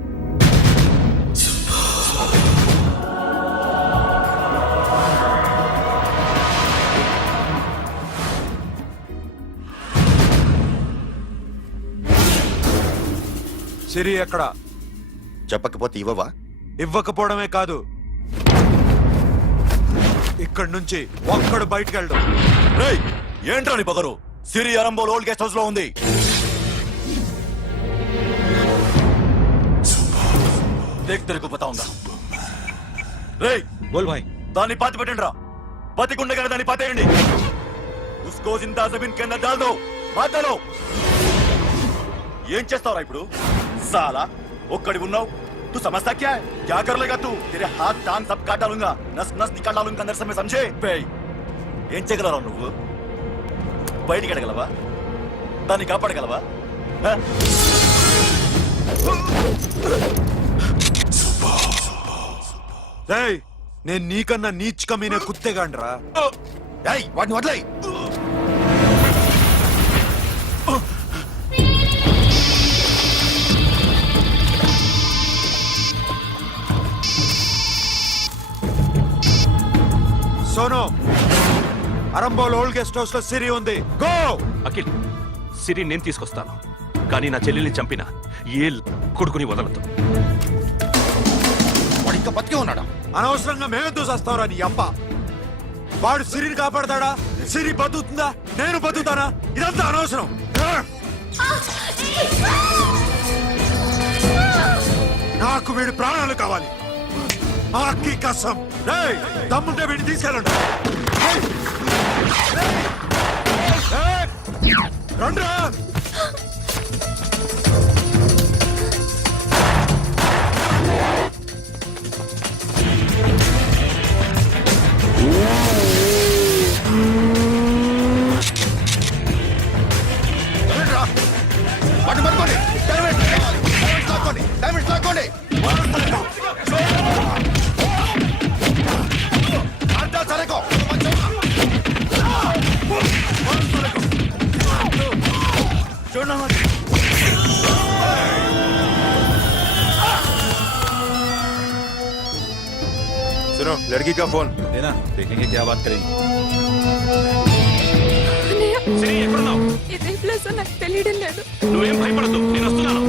సిరి ఎక్కడ? చెప్పకపోతే ఇవ్వవా? ఇవ్వకపోవడమే కాదు, ఇక్కడి నుంచి ఒక్కడు బయటకు వెళ్ళడం. రేయ్, ఏంట్రా నీ పొగరు? సిరి అరంబోల్ ఓల్డ్ గెస్ట్ హౌస్ లో ఉంది. దేక్ తెరకు పతా ఉందా? రేయ్ బోల్ భాయ్. దాన్ని పాతి పెట్టండి రా. బతికుండగానే దాన్ని పాతేయండి. ఉస్కో జిందా జమీన్ కే అందర్ డాల్ దో. మాటలో ఏం చేస్తావురా ఇప్పుడు? సాలా ఒక్కడి ఉన్నావు. तू समझता क्या है? क्या कर लेगा तू? तेरे हाथ टांग सब काट डालूंगा, नस नस निकाल डालूंगा अंदर से, मैं समझे? ఏం చేయగలరా నువ్వు? బయటికి ఎడగలవా? దాన్ని కాపాడగలవా? నేను నీకన్నా నీచకమైన కుత్తేగాండ్రా. వాటిని వదిలేయ్. Sonu, Arambol old guest house లో సిరి ఉంది. గో. అఖిల్, సిరి నేను తీసుకొస్తాను, కానీ నా చెల్లెల్ని చంపిన ఏ కొడుకుని వదలదు. వాడు ఇంకా బతికే ఉన్నాడా? అనవసరంగా మేమెందుకు చేస్తావురా నీ అప్ప? వాడు సిరిని కాపాడతాడా? సిరి బతుకుతుందా? నేను బతుకుతానా? ఇదంతా అనవసరం. నాకు వీడి ప్రాణాలు కావాలి. ఆకి కసం. దమ్ముంటే వీడిని తీసుకెళ్ళండి. రండ్రా. వాటిని పట్టుకోండి. డైమండ్స్ లాక్కోండి. డైమండ్స్ లాక్కోండి. सुनो, लड़की का फोन देना, देखेंगे क्या बात करेंगे. సిరి, ఎక్కడున్నావు? ఇదే ప్లేస్ నాకు తెలియడం లేదు. నువ్వేం భయపడద్దు, నేను వస్తున్నాను.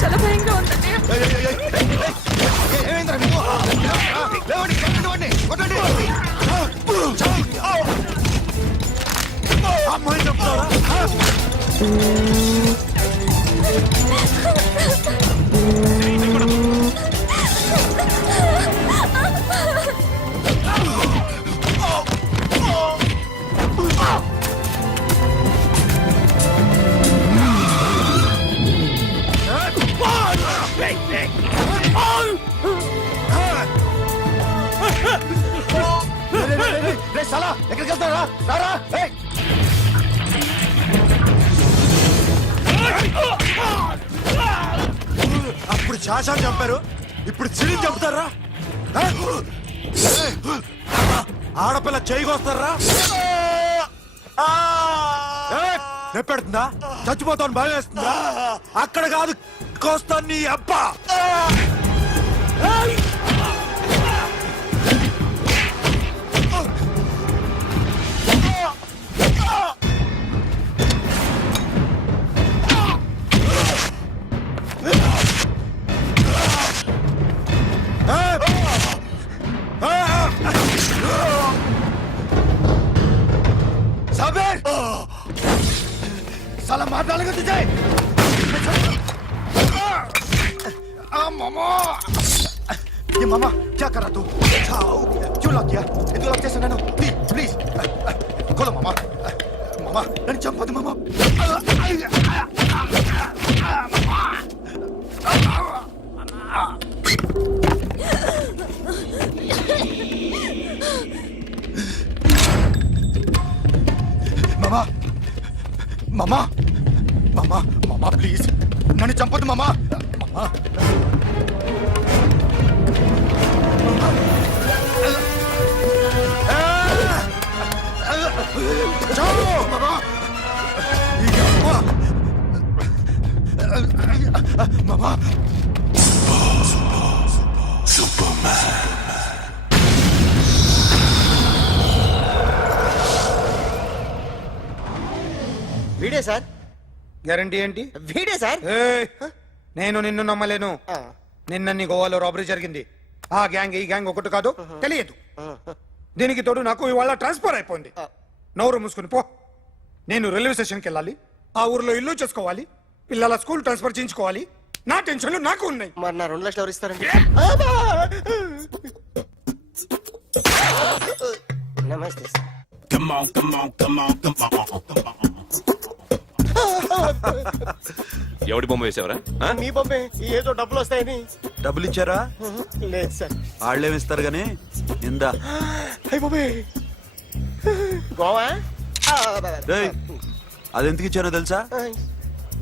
చాలా భయంగా ఉందండి. ఏమైందిరా మీకు? లేవండి, కొట్టండి, కొట్టండి. అమ్మాయి చెప్తారా? సాలా ఎక్కడికి వెళ్తారా? రారా. అప్పుడు శాసాన్ని చంపారు, ఇప్పుడు సిరిని చంపుతారా? ఆడపిల్ల చేయకొస్తారా? నెప్పెడుతుందా? చచ్చిపోతాను భయం వేస్తుందా? అక్కడ కాదు, కోస్తాను నీ అబ్బా. साला मार डालेगा तुझे। मामा, ये मामा क्या करा तू? क्यों लॉक किया? तू लॉक कैसे? प्लीज प्लीज खोलो मामा। మామా నన్ను చంపదు మామా మామా మామా మామా మామా ప్లీజ్ నన్ను చంపదు మామా మామా మామా వీడే సార్ గ్యారంటీ ఏంటి? వీడే సార్ ఏయ్, నేను నిన్ను నమ్మలేను. నిన్న నీ గోవాలో రాబరీ జరిగింది. ఆ గ్యాంగ్ ఈ గ్యాంగ్ ఒకటి కాదు, తెలియదు. దీనికి తోడు నాకు ఇవాళ ట్రాన్స్ఫర్ అయిపోయింది. నోరు మూసుకుని పో. నేను రైల్వే స్టేషన్కి వెళ్ళాలి, ఆ ఊర్లో ఇల్లు చేసుకోవాలి, పిల్లల స్కూల్ ట్రాన్స్ఫర్ చేయించుకోవాలి. నా టెన్షన్లు నాకు ఉన్నాయి. మరి నా 2 లక్షలు ఎవరు ఇస్తారండి? నమస్తే సార్. ఎవడి బొమ్మ వేసావరా మీ బొమ్మే ఏదో డబ్బులు వస్తాయని. డబ్బులు ఇచ్చారా? లేదు సార్. వాళ్ళేమి ఇస్తారు గానీ ఇందా. గోవా రేయ్, అది ఎందుకు ఇచ్చానో తెలుసా?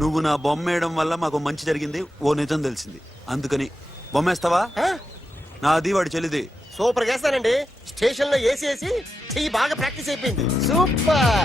నువ్వు నా బొమ్మ వేయడం వల్ల మాకు మంచి జరిగింది, ఓ నిజం తెలిసింది. అందుకని బొమ్మేస్తావా? నాది వాడి చెల్లిది. సూపర్ చేస్తానండి. స్టేషన్ లో ఏసీ చెయ్యి బాగా ప్రాక్టీస్ అయిపోయింది. సూపర్.